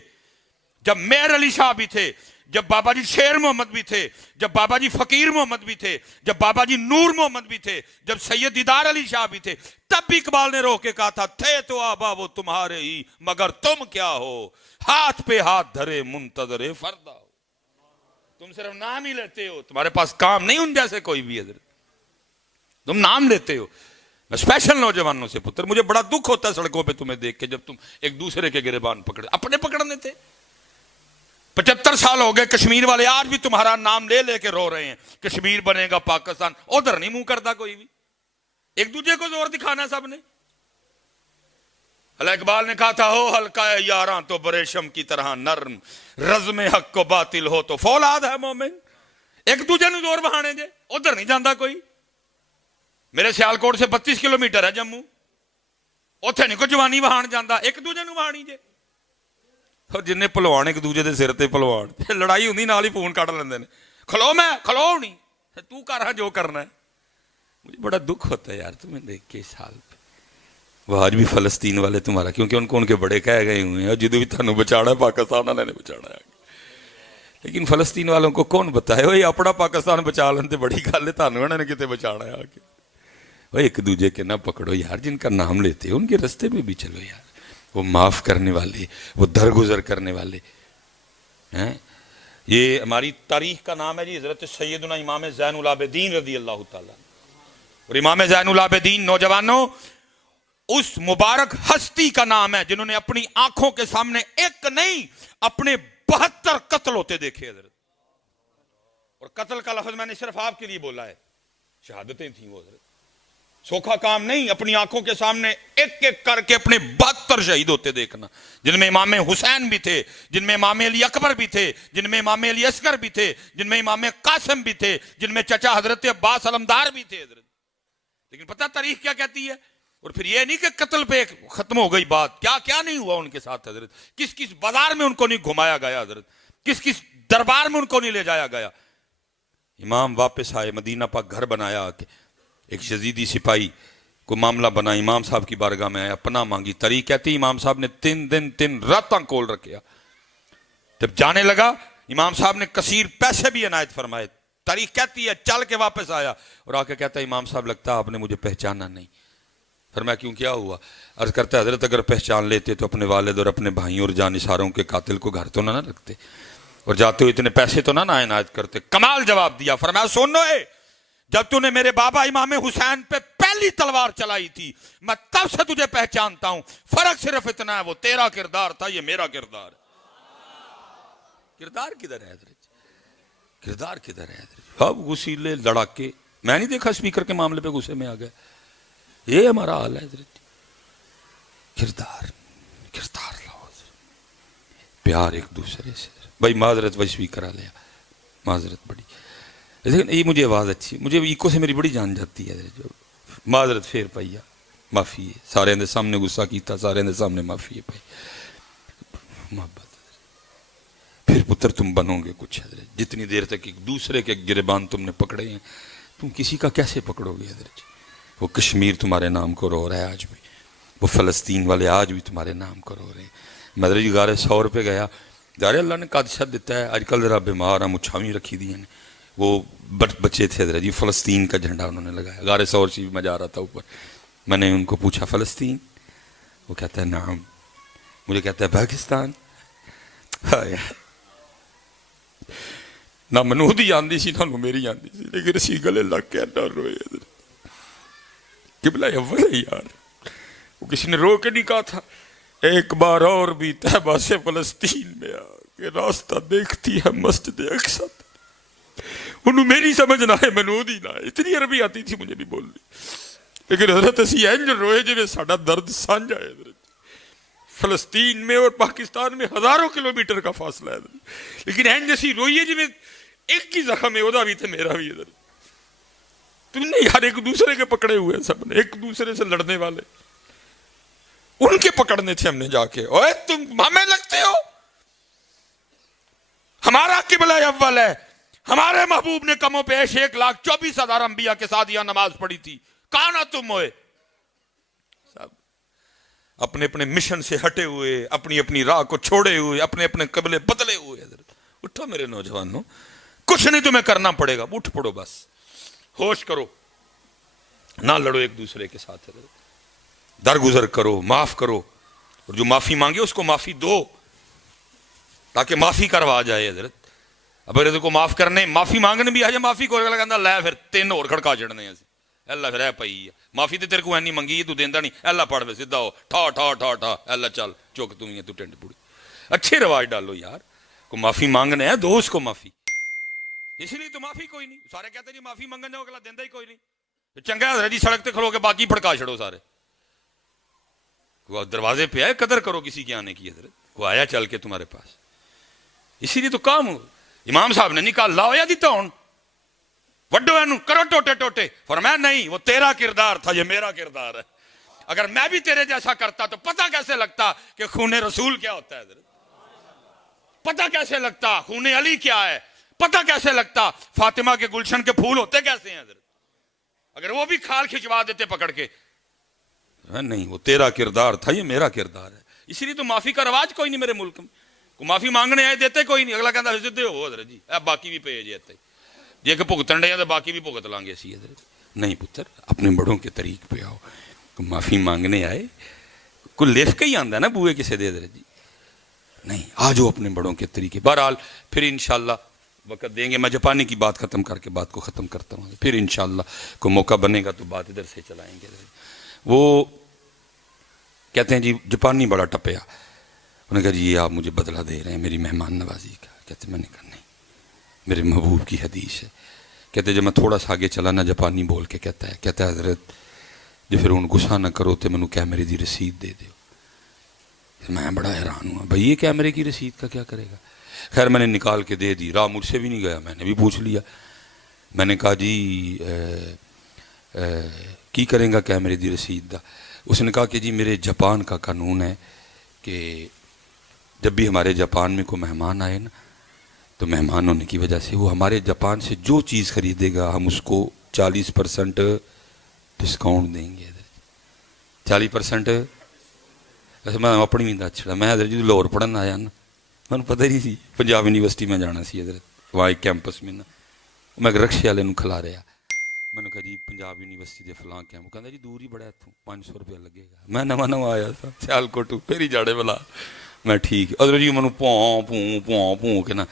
جب میر علی شاہ بھی تھے، جب بابا جی شیر محمد بھی تھے، جب بابا جی فقیر محمد بھی تھے، جب بابا جی نور محمد بھی تھے، جب سید دیدار علی شاہ بھی تھے، تب بھی اقبال نے رو کے کہا تھا تھے تو آبا وہ تمہارے ہی مگر تم کیا ہو، ہاتھ پہ ہاتھ دھرے منتظر فردا ہو. تم صرف نام ہی لیتے ہو، تمہارے پاس کام نہیں ان جیسے کوئی بھی. حضرت تم نام لیتے ہو. میں اسپیشل نوجوانوں سے پتر مجھے بڑا دکھ ہوتا ہے سڑکوں پہ تمہیں دیکھ کے جب تم ایک دوسرے کے گریبان پکڑے. اپنے پکڑنے تھے. 75 سال ہو گئے کشمیر والے آج بھی تمہارا نام لے لے کے رو رہے ہیں کشمیر بنے گا پاکستان. ادھر نہیں منہ کرتا کوئی بھی. ایک دوسرے کو زور دکھانا سب نے. اللہ اقبال نے کہا تھا ہو ہلکا ہے یاراں تو بریشم کی طرح نرم، رزم حق کو باطل ہو تو فولاد ہے مومن. ایک دوسرے نے زور بہانے دے. ادھر نہیں جانا کوئی. میرے سیالکوٹ سے 32 کلومیٹر ہے جموں. اتنے نہیں کوئی جوانی بہان جانا، ایک دوسرے نو بہانی جے. جن پلوان ایک دوسرے دے سر تے پلوان لڑائی ہوندی نال ہی فون کٹ لیندے نے. کھلو میں کھلو نہیں تو کر جو کرنا ہے. مجھے بڑا دکھ ہوتا ہے یار تمہیں دیکھ کے سال پہ. وہ آج بھی فلسطین والے تمہارا کیونکہ ان کو ان کے بڑے کہہ گئے ہوئے ہیں جدو بھی تھانوں بچانا ہے پاکستان والے نے بچانا ہے. لیکن فلسطین والوں کو کون بتائے وہ اپنا پاکستان بچا لینے بڑی گل ہے، تھانوں انہوں نے کتے بچانا ہے. آ کے وہ ایک دوجے کے نہ پکڑو یار. جن کا نام لیتے ان کے رستے میں بھی چلو یار. وہ معاف کرنے والے، وہ درگزر کرنے والے ہیں. یہ ہماری تاریخ کا نام ہے جی حضرت سیدنا امام زین العابدین رضی اللہ تعالیٰ. اور امام زین العابدین نوجوانوں اس مبارک ہستی کا نام ہے جنہوں نے اپنی آنکھوں کے سامنے ایک نہیں اپنے 72 قتل ہوتے دیکھے حضرت. اور قتل کا لفظ میں نے صرف آپ کے لیے بولا ہے، شہادتیں تھیں وہ حضرت. سوکھا کام نہیں، اپنی آنکھوں کے سامنے ایک ایک کر کے اپنے 72 شہید ہوتے دیکھنا، جن میں امام حسین بھی تھے، جن میں امام علی اکبر بھی تھے، جن میں امام علی اصغر بھی تھے، جن میں امام قاسم بھی تھے، جن میں چچا حضرت عباس علمدار بھی تھے حضرت. لیکن پتہ تاریخ کیا کہتی ہے؟ اور پھر یہ نہیں کہ قتل پہ ختم ہو گئی بات. کیا کیا نہیں ہوا ان کے ساتھ حضرت. کس کس بازار میں ان کو نہیں گھمایا گیا حضرت. کس کس دربار میں ان کو نہیں لے جایا گیا. امام واپس آئے، مدینہ پاک گھر بنایا. ایک یزیدی سپاہی کو معاملہ بنا، امام صاحب کی بارگاہ میں آیا، پناہ مانگی. تاریخ کہتی امام صاحب نے 3 دن 3 راتاں کول رکھیا. جب جانے لگا امام صاحب نے کثیر پیسے بھی عنایت فرمائے. تاریخ کہتی ہے چل کے واپس آیا اور آ کے کہتا ہے امام صاحب لگتا آپ نے مجھے پہچانا نہیں. فرمایا کیوں کیا ہوا؟ عرض کرتا ہے حضرت اگر پہچان لیتے تو اپنے والد اور اپنے بھائیوں اور جانثاروں کے قاتل کو گھر تو نہ رکھتے اور جاتے ہوئے اتنے پیسے تو نہ عنایت کرتے. کمال جواب دیا. فرمایا سنو جب تو نے میرے بابا امام حسین پہ پہلی تلوار چلائی تھی میں تب سے تجھے پہچانتا ہوں. فرق صرف اتنا ہے وہ تیرا کردار تھا، یہ میرا کردار. کردار کدھر ہے حضرت؟ کردار کدھر ہے حضرت؟ اب غسیلے لڑاکے. میں نہیں دیکھا اسپیکر کے معاملے پہ غصے میں آ گئے. یہ ہمارا حال ہے حضرت. کردار کردار لاؤ پیار ایک دوسرے سے. بھائی معذرت ویسے بھی کرا لیا، معذرت بڑی. لیکن یہ مجھے آواز اچھی، مجھے ایکو سے میری بڑی جان جاتی ہے. جو معذرت پھر پئی معافی ہے، سارے دے سامنے غصہ کیتا، سارے دے سامنے معافی ہے پئی محبت. پھر پتر تم بنو گے کچھ حضرت. جتنی دیر تک ایک دوسرے کے گریبان تم نے پکڑے ہیں، تم کسی کا کیسے پکڑو گے حضرت. وہ کشمیر تمہارے نام کو رو رہا ہے آج بھی، وہ فلسطین والے آج بھی تمہارے نام کو رو رہے ہیں. مدر جی گارے 100 روپے گیا، گارے اللہ نے قادشت دیتا ہے. آج کل ذرا بیمار ہیں، مچھاویں رکھی دی ہیں. وہ بچے تھے حضرت جی، فلسطین کا جھنڈا انہوں نے لگایا. گارے 100 سے میں جا رہا تھا اوپر، میں نے ان کو پوچھا فلسطین؟ وہ کہتا ہے نعم. مجھے کہتا ہے پاکستان. نہ منودی آندی سی نہ میری آندی سی، لیکن اسی گلے لگ کے نہ روئے حضرت. قبلہ اول ہے یار. وہ کسی نے رو کے نہیں کہا تھا ایک بار اور بھی طیبہ سے فلسطین میں آ کے راستہ دیکھتی ہے مسجد اقصی. انہوں میری سمجھ نہ ہے، منودی نہ ہے. اتنی عربی آتی تھی مجھے نہیں بولنی، لیکن حضرت اسی اینج روئے جی ساڑھا درد سانجا ہے حضرت. فلسطین میں اور پاکستان میں ہزاروں کلومیٹر کا فاصلہ ہے حضرت، لیکن اینج اسی روئیے جی ایک ہی زخم ہے، وہ بھی تھے میرا بھی حضرت. تم نے یار ایک دوسرے کے پکڑے ہوئے، سب نے ایک دوسرے سے لڑنے والے، ان کے پکڑنے تھے ہم نے جا کے. اوے تم ہمیں لگتے ہو، ہمارا قبلہ اول ہے. ہمارے محبوب نے کم و بیش 1,24,000 انبیاء کے ساتھ یہ نماز پڑھی تھی. کہاں نہ تم ہوئے، سب اپنے اپنے مشن سے ہٹے ہوئے، اپنی اپنی راہ کو چھوڑے ہوئے، اپنے اپنے قبلے بدلے ہوئے. حضرت اٹھو میرے نوجوانوں، کچھ نہیں تمہیں کرنا پڑے گا، اٹھ پڑو، بس ہوش کرو، نہ لڑو ایک دوسرے کے ساتھ. درگزر کرو، معاف کرو، اور جو معافی مانگے اس کو معافی دو تاکہ معافی کروا جائے. حضرت اب اگر کو معاف کرنے معافی مانگنے بھی آ جائے، معافی کو اگلا کہندا لے پھر 3 اور کھڑکا چڑھنے ہیں. اللہ پھر ہے پئی ہے معافی تے تیرے کو نہیں منگی ہے، تو دیندا نہیں. اللہ پڑھ وے سیدھا ہو، ٹھا ٹھا ٹھا ٹھا، اللہ چل چک تو ہی ہے، تو ٹنڈ پڑی. اچھے رواج ڈالو یار، کو معافی مانگنے ہے دو اس کو معافی. اس لیے تو معافی کوئی نہیں. سارے کہتے جی معافی منگن جاؤ، اگلا دیندا ہی کوئی نہیں. چنگا حضرت جی سڑک تے کھلو کے باقی پھڑکا چھڑو سارے. وہ دروازے پہ آئے، قدر کرو کسی کے آنے کی. حضرت وہ آیا چل کے تمہارے پاس، اسی لیے تو کام ہو. امام صاحب نے نہیں کہا لاؤ یا دیتا ہوں وڈو اینو کرو ٹوٹے ٹوٹے. فرمایا نہیں، وہ تیرا کردار تھا، یہ میرا کردار ہے. اگر میں بھی تیرے جیسا کرتا تو پتہ کیسے لگتا کہ خون رسول کیا ہوتا ہے. حضرت پتہ کیسے لگتا خون علی کیا ہے، پتہ کیسے لگتا فاطمہ کے گلشن کے پھول ہوتے کیسے ہیں. حضرت اگر وہ بھی کھال کھچوا دیتے پکڑ کے. نہیں، وہ تیرا کردار تھا، یہ میرا کردار ہے. اسی لیے تو معافی کا رواج کوئی نہیں میرے ملک میں. کو معافی مانگنے آئے دیتے کوئی نہیں. اگلا کہتا سیدھے ہو حضرت جی، باقی بھی پے جی اتنے جی کہ بھگتن ڈے تو باقی بھی بھگت لیں گے اسی. حضرت نہیں پتر، اپنے بڑوں کے طریق پہ آؤ. کو معافی مانگنے آئے، کوئی لکھ کے ہی آندا ہے نا بوئے کسے دے. حضرت جی نہیں، آ جاؤ اپنے بڑوں کے طریقے. بہرحال پھر انشاءاللہ وقت دیں گے، میں جاپانی کی بات ختم کر کے بات کو ختم کرتا ہوں. پھر انشاءاللہ کوئی موقع بنے گا تو بات ادھر سے چلائیں گے. وہ کہتے ہیں جی جاپانی بڑا ٹپیا. انہوں نے کہا جی یہ آپ مجھے بدلہ دے رہے ہیں میری مہمان نوازی کا. کہتے میں نے کہا نہیں، میرے محبوب کی حدیث ہے. کہتے جب میں تھوڑا سا آگے چلا نا جاپانی بول کے کہتا ہے حضرت جی پھر ان غصہ نہ کرو تو منو کیمرے دی رسید دے دیو. میں بڑا حیران ہوا، بھائی یہ کیمرے کی رسید کا کیا کرے گا. خیر میں نے نکال کے دے دی. راہ مجھ سے بھی نہیں گیا، میں نے بھی پوچھ لیا. میں نے کہا جی کی کریں گا کیمرے دی رسید دا. اس نے کہا کہ جی میرے جاپان کا قانون ہے کہ جب بھی ہمارے جاپان میں کوئی مہمان آئے نا تو مہمان ہونے کی وجہ سے وہ ہمارے جاپان سے جو چیز خریدے گا ہم اس کو 40% ڈسکاؤنٹ دیں گے. 40%. ویسے میں اپنی بھی دس چھڑا، میں حضرت جی لاہور پڑھن آیا نا، میں پتہ ہی نہیں سی پنجاب یونیورسٹی میں جانا سی. حضرت وہاں ایک کیمپس میں نا میں ایک رکشے والے نوں کھلا رہا. میں نے کہا جی پنجاب یونیورسٹی دے فلاں کیمپ. کہندا جی دور ہی بڑا اتوں 500 روپیہ لگے گا. میں نواں آیا تھا سیالکوٹ، پھر ہی جاڑے والا. میں ٹھیک حضرت جی منو پوں کے نا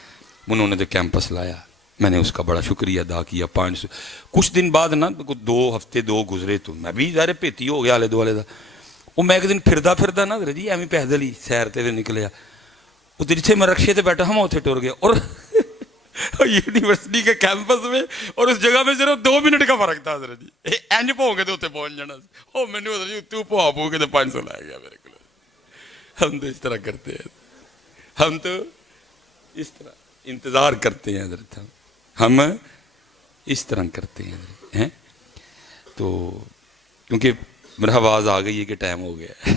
انہوں نے تو کیمپس لایا. میں نے اس کا بڑا شکریہ ادا کیا. 500 کچھ دن بعد نا 2 ہفتے گزرے تو میں بھی ظاہر پیتی ہو گیا آلے دوالے دا. وہ میں ایک دن پھردا نا حضرت جی ایویں پیدل ہی سیر تے نکلیا. وہ جتھے میں رکشے تے بیٹھا ہوں اتنے ٹر گیا. اور یونیورسٹی کے کیمپس میں اور اس جگہ میں صرف 2 منٹ کا فرق تھا. حضرت جی اینج پو کے تو اتنے پہنچ جانا. او مینوں حضرت جی تو پو کے 500 لے گیا میرے کو. ہم تو اس طرح کرتے ہیں، ہم تو اس طرح انتظار کرتے ہیں. حضرت ہم اس طرح کرتے ہیں تو کیونکہ میرا آواز آ گئی ہے کہ ٹائم ہو گیا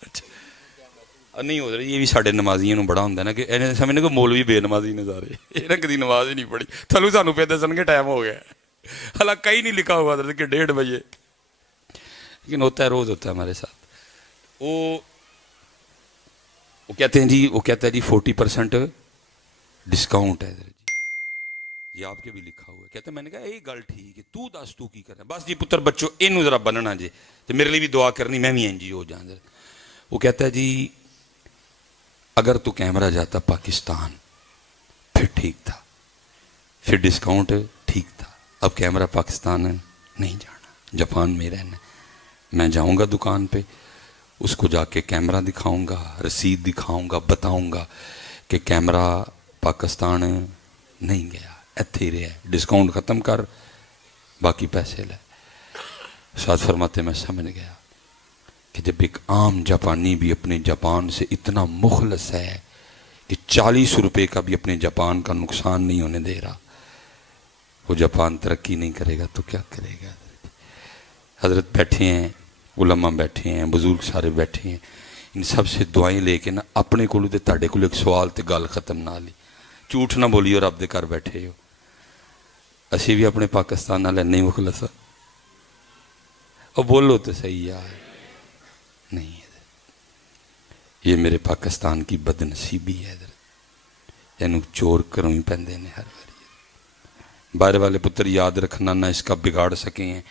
اچھا نہیں ہو رہا یہ بھی سارے نمازیوں بڑا ہوتا ہے نا کہ انہیں سمجھنے کو مولوی بے نمازی نے سارے یہ کدی نماز ہی نہیں پڑھی تھلو سانو پہ دسن کے ٹائم ہو گیا حالانکہ کہیں نہیں لکھا ہوا تھا کہ 1:30 بجے لیکن ہوتا ہے روز ہوتا ہے ہمارے ساتھ وہ کہتے ہیں جی وہ کہتا ہے جی 40% ڈسکاؤنٹ ہے یہ آپ کے بھی لکھا ہوا ہے کہتے ہیں میں نے کہا یہی گل ٹھیک ہے تو دس تو کی کرنا بس جی پتر بچوں یہ ذرا بننا جی تو میرے لیے بھی دعا کرنی میں بھی NGO ہو جاؤں وہ کہتا ہے جی اگر تو کیمرہ جاتا پاکستان پھر ٹھیک تھا پھر ڈسکاؤنٹ ٹھیک تھا اب کیمرہ پاکستان نہیں جانا جاپان میں رہنا میں جاؤں گا دکان پہ اس کو جا کے کیمرہ دکھاؤں گا رسید دکھاؤں گا بتاؤں گا کہ کیمرہ پاکستان نہیں گیا ایتھے ہی رہا ڈسکاؤنٹ ختم کر باقی پیسے لے ساتھ فرماتے میں سمجھ گیا کہ جب ایک عام جاپانی بھی اپنے جاپان سے اتنا مخلص ہے کہ 40 روپے کا بھی اپنے جاپان کا نقصان نہیں ہونے دے رہا وہ جاپان ترقی نہیں کرے گا تو کیا کرے گا حضرت بیٹھے ہیں علماء بیٹھے ہیں بزرگ سارے بیٹھے ہیں ان سب سے دعائیں لے کے نا اپنے کو تاڑے کو ایک سوال تے گل ختم نہ لی جھوٹ نہ بولی اور رب دے گھر بیٹھے ہو اسی بھی اپنے پاکستان والے نہیں مخلص اور بولو تو صحیح یار نہیں ہے یہ میرے پاکستان کی بدنصیبی ہے یعنی چور کروں ہی پہندے نے ہر باری باہر والے پتر یاد رکھنا نہ اس کا بگاڑ سکیں ہیں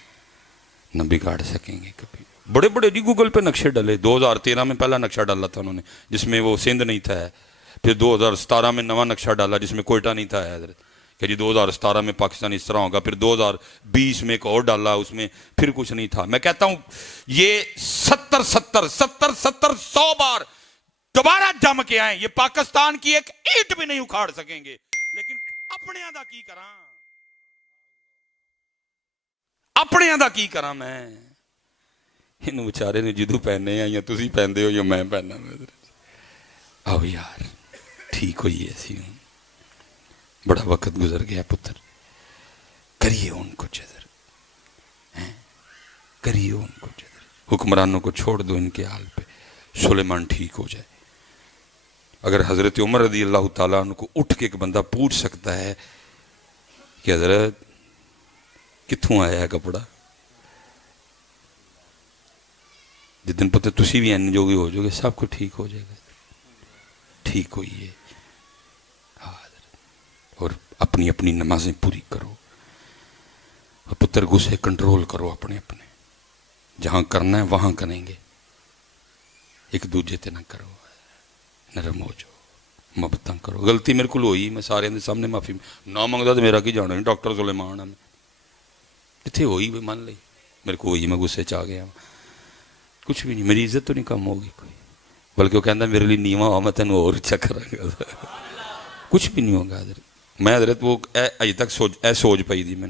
نہ بگاڑ سکیں گے کبھی بڑے بڑے جی گوگل پہ نقشے ڈالے 2013 میں پہلا نقشہ ڈالا تھا انہوں نے جس میں وہ سندھ نہیں تھا پھر 2017 میں نواں نقشہ ڈالا جس میں کوئٹہ نہیں تھا حضرت کہ جی 2017 میں پاکستان اس طرح ہوگا پھر 2020 میں ایک اور ڈالا اس میں پھر کچھ نہیں تھا میں کہتا ہوں یہ 100 بار دوبارہ جم کے آئیں یہ پاکستان کی ایک اینٹ بھی نہیں اکھاڑ سکیں گے لیکن اپنے دا کی کراں اپنے دا کی کراں میں انہوں بچارے نے جدو پہنے ہیں یا تسی پہندے ہو یا میں پہننا آؤ یار ٹھیک ہوئی ایسی ہوں بڑا وقت گزر گیا پتر کریے ان کو جذر کریے ان کو جذر حکمرانوں کو چھوڑ دو ان کے حال پہ سلیمان ٹھیک ہو جائے اگر حضرت عمر رضی اللہ تعالیٰ عنہ کو اٹھ کے ایک بندہ پوچھ سکتا ہے کہ حضرت کتھوں آیا ہے کپڑا جس دن پتہ تسی بھی این جو ہو جو گے سب کو ٹھیک ہو جائے گا ٹھیک ہوئی ہے اور اپنی اپنی نمازیں پوری کرو اور پتر غصے کنٹرول کرو اپنے اپنے جہاں کرنا ہے وہاں کریں گے ایک دوجے تے نہ کرو نرم ہو جاؤ محبتاں کرو غلطی میرے کو ہوئی میں سارے دے سامنے معافی نہ منگدا تو میرا کی جانا نہیں ڈاکٹر سلیمان میں جتھے ہوئی بھی من لئی میرے کو ہوئی میں غصے چ آ گیا کچھ بھی نہیں میری عزت تو نہیں کم ہوگی کوئی بلکہ وہ کہندا میرے لیے نیواں ہو میں تینوں اور اچھا کراں گا کچھ بھی نہیں ہوگا حضرت میں حضرت وہ اج تک سوچ پئی دی میں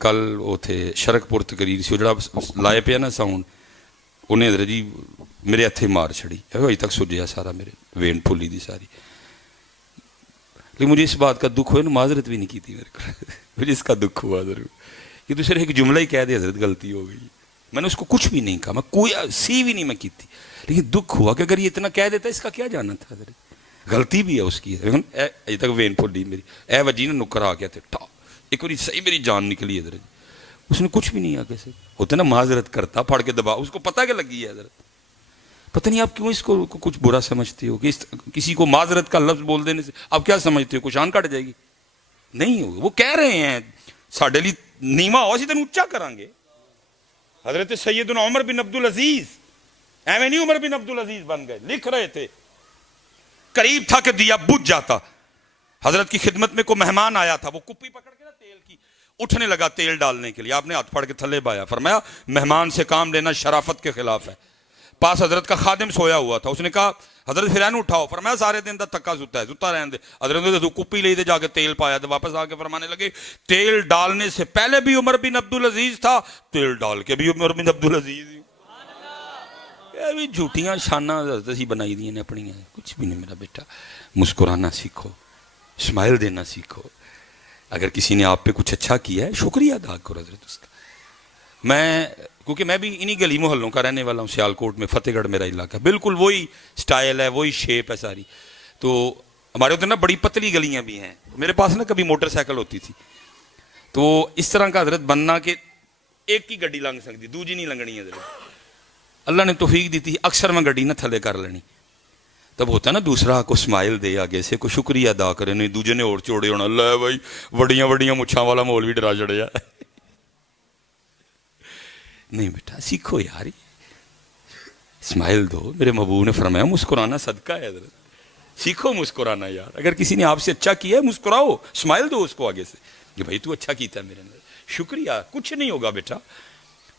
کل وہ تھے شرک پور تقریر سی وہ جڑا لائے پیا نا ساؤنڈ انہیں حضرت جی میرے ہتھے مار چھڑی اج تک سوجیا سارا میرے وین پھولی دی ساری لیکن مجھے اس بات کا دکھ ہوا نا معذرت بھی نہیں کی تھی میرے کو مجھے اس کا دکھ ہوا ضرور کہ دوسرے ایک جملہ ہی کہہ دے حضرت غلطی ہو گئی میں نے اس کو کچھ بھی نہیں کہا میں کوئی سی بھی نہیں میں کی تھی لیکن دکھ ہوا کہ اگر یہ اتنا کہہ دیتا اس کا کیا جانا تھا حضرت غلطی بھی ہے اس کی اج تک وین پھولی میری اے وجی نے نکر آ گیا تھے ایک بار صحیح میری جان نکلی حضرت اس نے کچھ بھی نہیں آگے سے ہوتا نا معذرت کرتا پھاڑ کے دبا اس کو پتہ کہ لگی ہے حضرت پتہ نہیں آپ کیوں اس کو کچھ برا سمجھتے ہو کہ کسی کو معذرت کا لفظ بول دینے سے آپ کیا سمجھتے ہو کچھ آن کٹ جائے گی نہیں ہوگا وہ کہہ رہے ہیں ساڈے لیے نیواں ہو اسی تینوں اچا کریں گے حضرت سیدنا عمر بن عبدالعزیز ایویں نہیں عمر بن عبدالعزیز بن گئے لکھ رہے تھے قریب تھا کہ دیا بجھ جاتا حضرت کی خدمت میں کوئی مہمان آیا تھا وہ کپی پکڑ کے نا تیل کی اٹھنے لگا تیل ڈالنے کے لیے آپ نے ہاتھ پھاڑ کے تھلے بایا فرمایا مہمان سے کام لینا شرافت کے خلاف ہے پاس حضرت کا خادم سویا ہوا تھا اس نے کہا حضرت پھر اینو اٹھاؤ فرمایا سارے دن دا تھکا ستا ہے ستا رہن دے حضرت نے تو کپی لے دے جا کے تیل پایا تو واپس آ کے فرمانے لگے تیل ڈالنے سے پہلے بھی عمر بن عبدالعزیز تھا تیل ڈال کے بھی عمر بن عبدالعزیز یہ بھی جھوٹیاں شانہ اسی بنائی دی نے اپنی کچھ بھی نہیں میرا بیٹا مسکرانا سیکھو اسمائل دینا سیکھو اگر کسی نے آپ پہ کچھ اچھا کیا ہے شکریہ ادا کرو حضرت اس کا. کیونکہ میں بھی انہی گلی محلوں کا رہنے والا ہوں, سیالکوٹ میں, فتح گڑھ میرا علاقہ, بالکل وہی سٹائل ہے, وہی شیپ ہے ساری. تو ہمارے ادھر نا بڑی پتلی گلیاں بھی ہیں. میرے پاس نا کبھی موٹر سائیکل ہوتی تھی, تو اس طرح کا حضرت بننا کہ ایک کی گڈی لنگ سکتی, دوجی نہیں لنگنی حضرت. اللہ نے توفیق دی تھی, اکثر میں گڈی نہ تھلے کر لینی. تب ہوتا نا دوسرا کو سمائل دے آگے سے, کو شکریہ ادا کرے, نہیں دوجے نے اور چوڑے ہونا, اللہ بھائی وڈیاں وڈیاں مچھاں والا مول بھی ڈرا چڑیا. نہیں بیٹا سیکھو یار, اسمائل دو. میرے محبوب نے فرمایا مسکرانا صدقہ ہے حضرت, سیکھو مسکرانا یار. اگر کسی نے آپ سے اچھا کیا ہے مسکراؤ, اسمائل دو اس کو آگے سے کہ بھائی تو اچھا کیتا ہے میرے اندر, شکریہ. کچھ نہیں ہوگا بیٹا.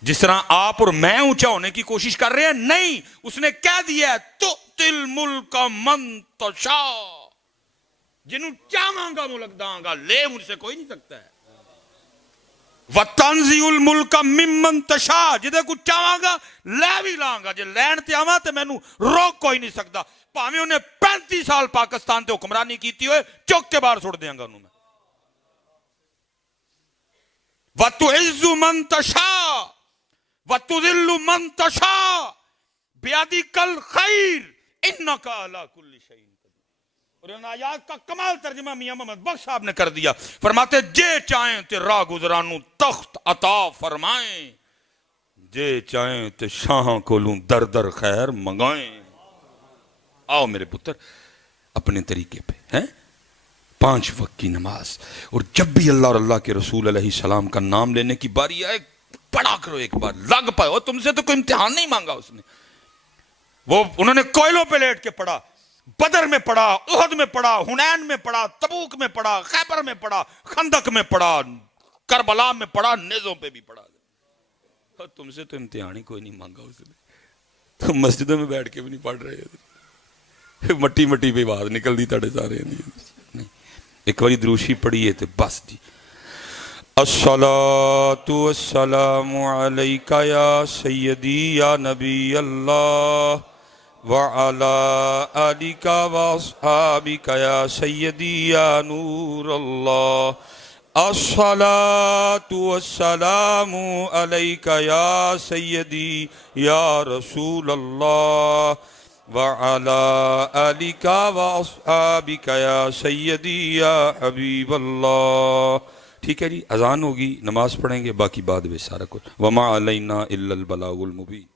جس طرح آپ اور میں اونچا ہونے کی کوشش کر رہے ہیں, نہیں, اس نے کہہ دیا ہے تؤتی الملک من تشاء, جنہوں چاہاں گا ملک داں گا, لے مجھ سے کوئی نہیں سکتا ہے. وَتَنزِعُ الْمُلْكَ مِمَّن تَشَاءُ, جدے کو چاہاں گا لے بھی لاں گا, جے لین تے آواں تے مینوں روک کوئی نہیں سکتا. پاویں انہیں 35 سال پاکستان تے حکمرانی کیتی ہوئے, چوک کے باہر چھوڑ دیاں گا انہوں میں. وَتُعِزُّ مَن تَشَاءُ وَتُذِلُّ مَن تَشَاءُ بِيَدِكَ الْخَيْرُ إِنَّكَ عَلَى كُلِّ شَيْءٍ قَدِيرٌ. اور ان آیات کا کمال ترجمہ میاں محمد بخش صاحب نے کر دیا. فرماتے جے چاہیں تے راہ گزرانو تخت عطا فرمائیں, جے چاہیں تے شاہاں کولوں در در خیر منگائیں. آؤ میرے پتر اپنے طریقے پہ ہیں, 5 وقت کی نماز, اور جب بھی اللہ اور اللہ کے رسول علیہ السلام کا نام لینے کی باری آئے پڑھا کرو ایک بار, لگ پائے. اور تم سے تو کوئی امتحان نہیں مانگا اس نے. وہ انہوں نے کوئلوں پہ لیٹ کے پڑھا, بدر میں پڑھا, احد میں پڑھا, حنین میں پڑھا, تبوک میں پڑھا, خیبر میں پڑھا, خندق میں پڑھا, کربلا میں پڑھا, نیزوں پہ بھی پڑھا. اور تم سے تو امتحان ہی کوئی نہیں مانگا اس نے. تم مسجدوں میں بیٹھ کے بھی نہیں پڑھ رہے, مٹی مٹی پہ بات نکل دی تاڑے سارے. نہیں, ایک باری دروشی پڑھیے تو بس جی. الصلاة والسلام علیکہ یا سیدی یا نبی اللہ وعلى آلك وأصحابك يا سيدي يا نور الله. الصلاة والسلام عليك يا سيدي يا رسول الله وعلى آلك وأصحابك يا سيدي يا حبيب الله. ٹھیک ہے جی, اذان ہوگی, نماز پڑھیں گے, باقی بعد میں سارا کچھ. وما علینا الا البلاغ المبین.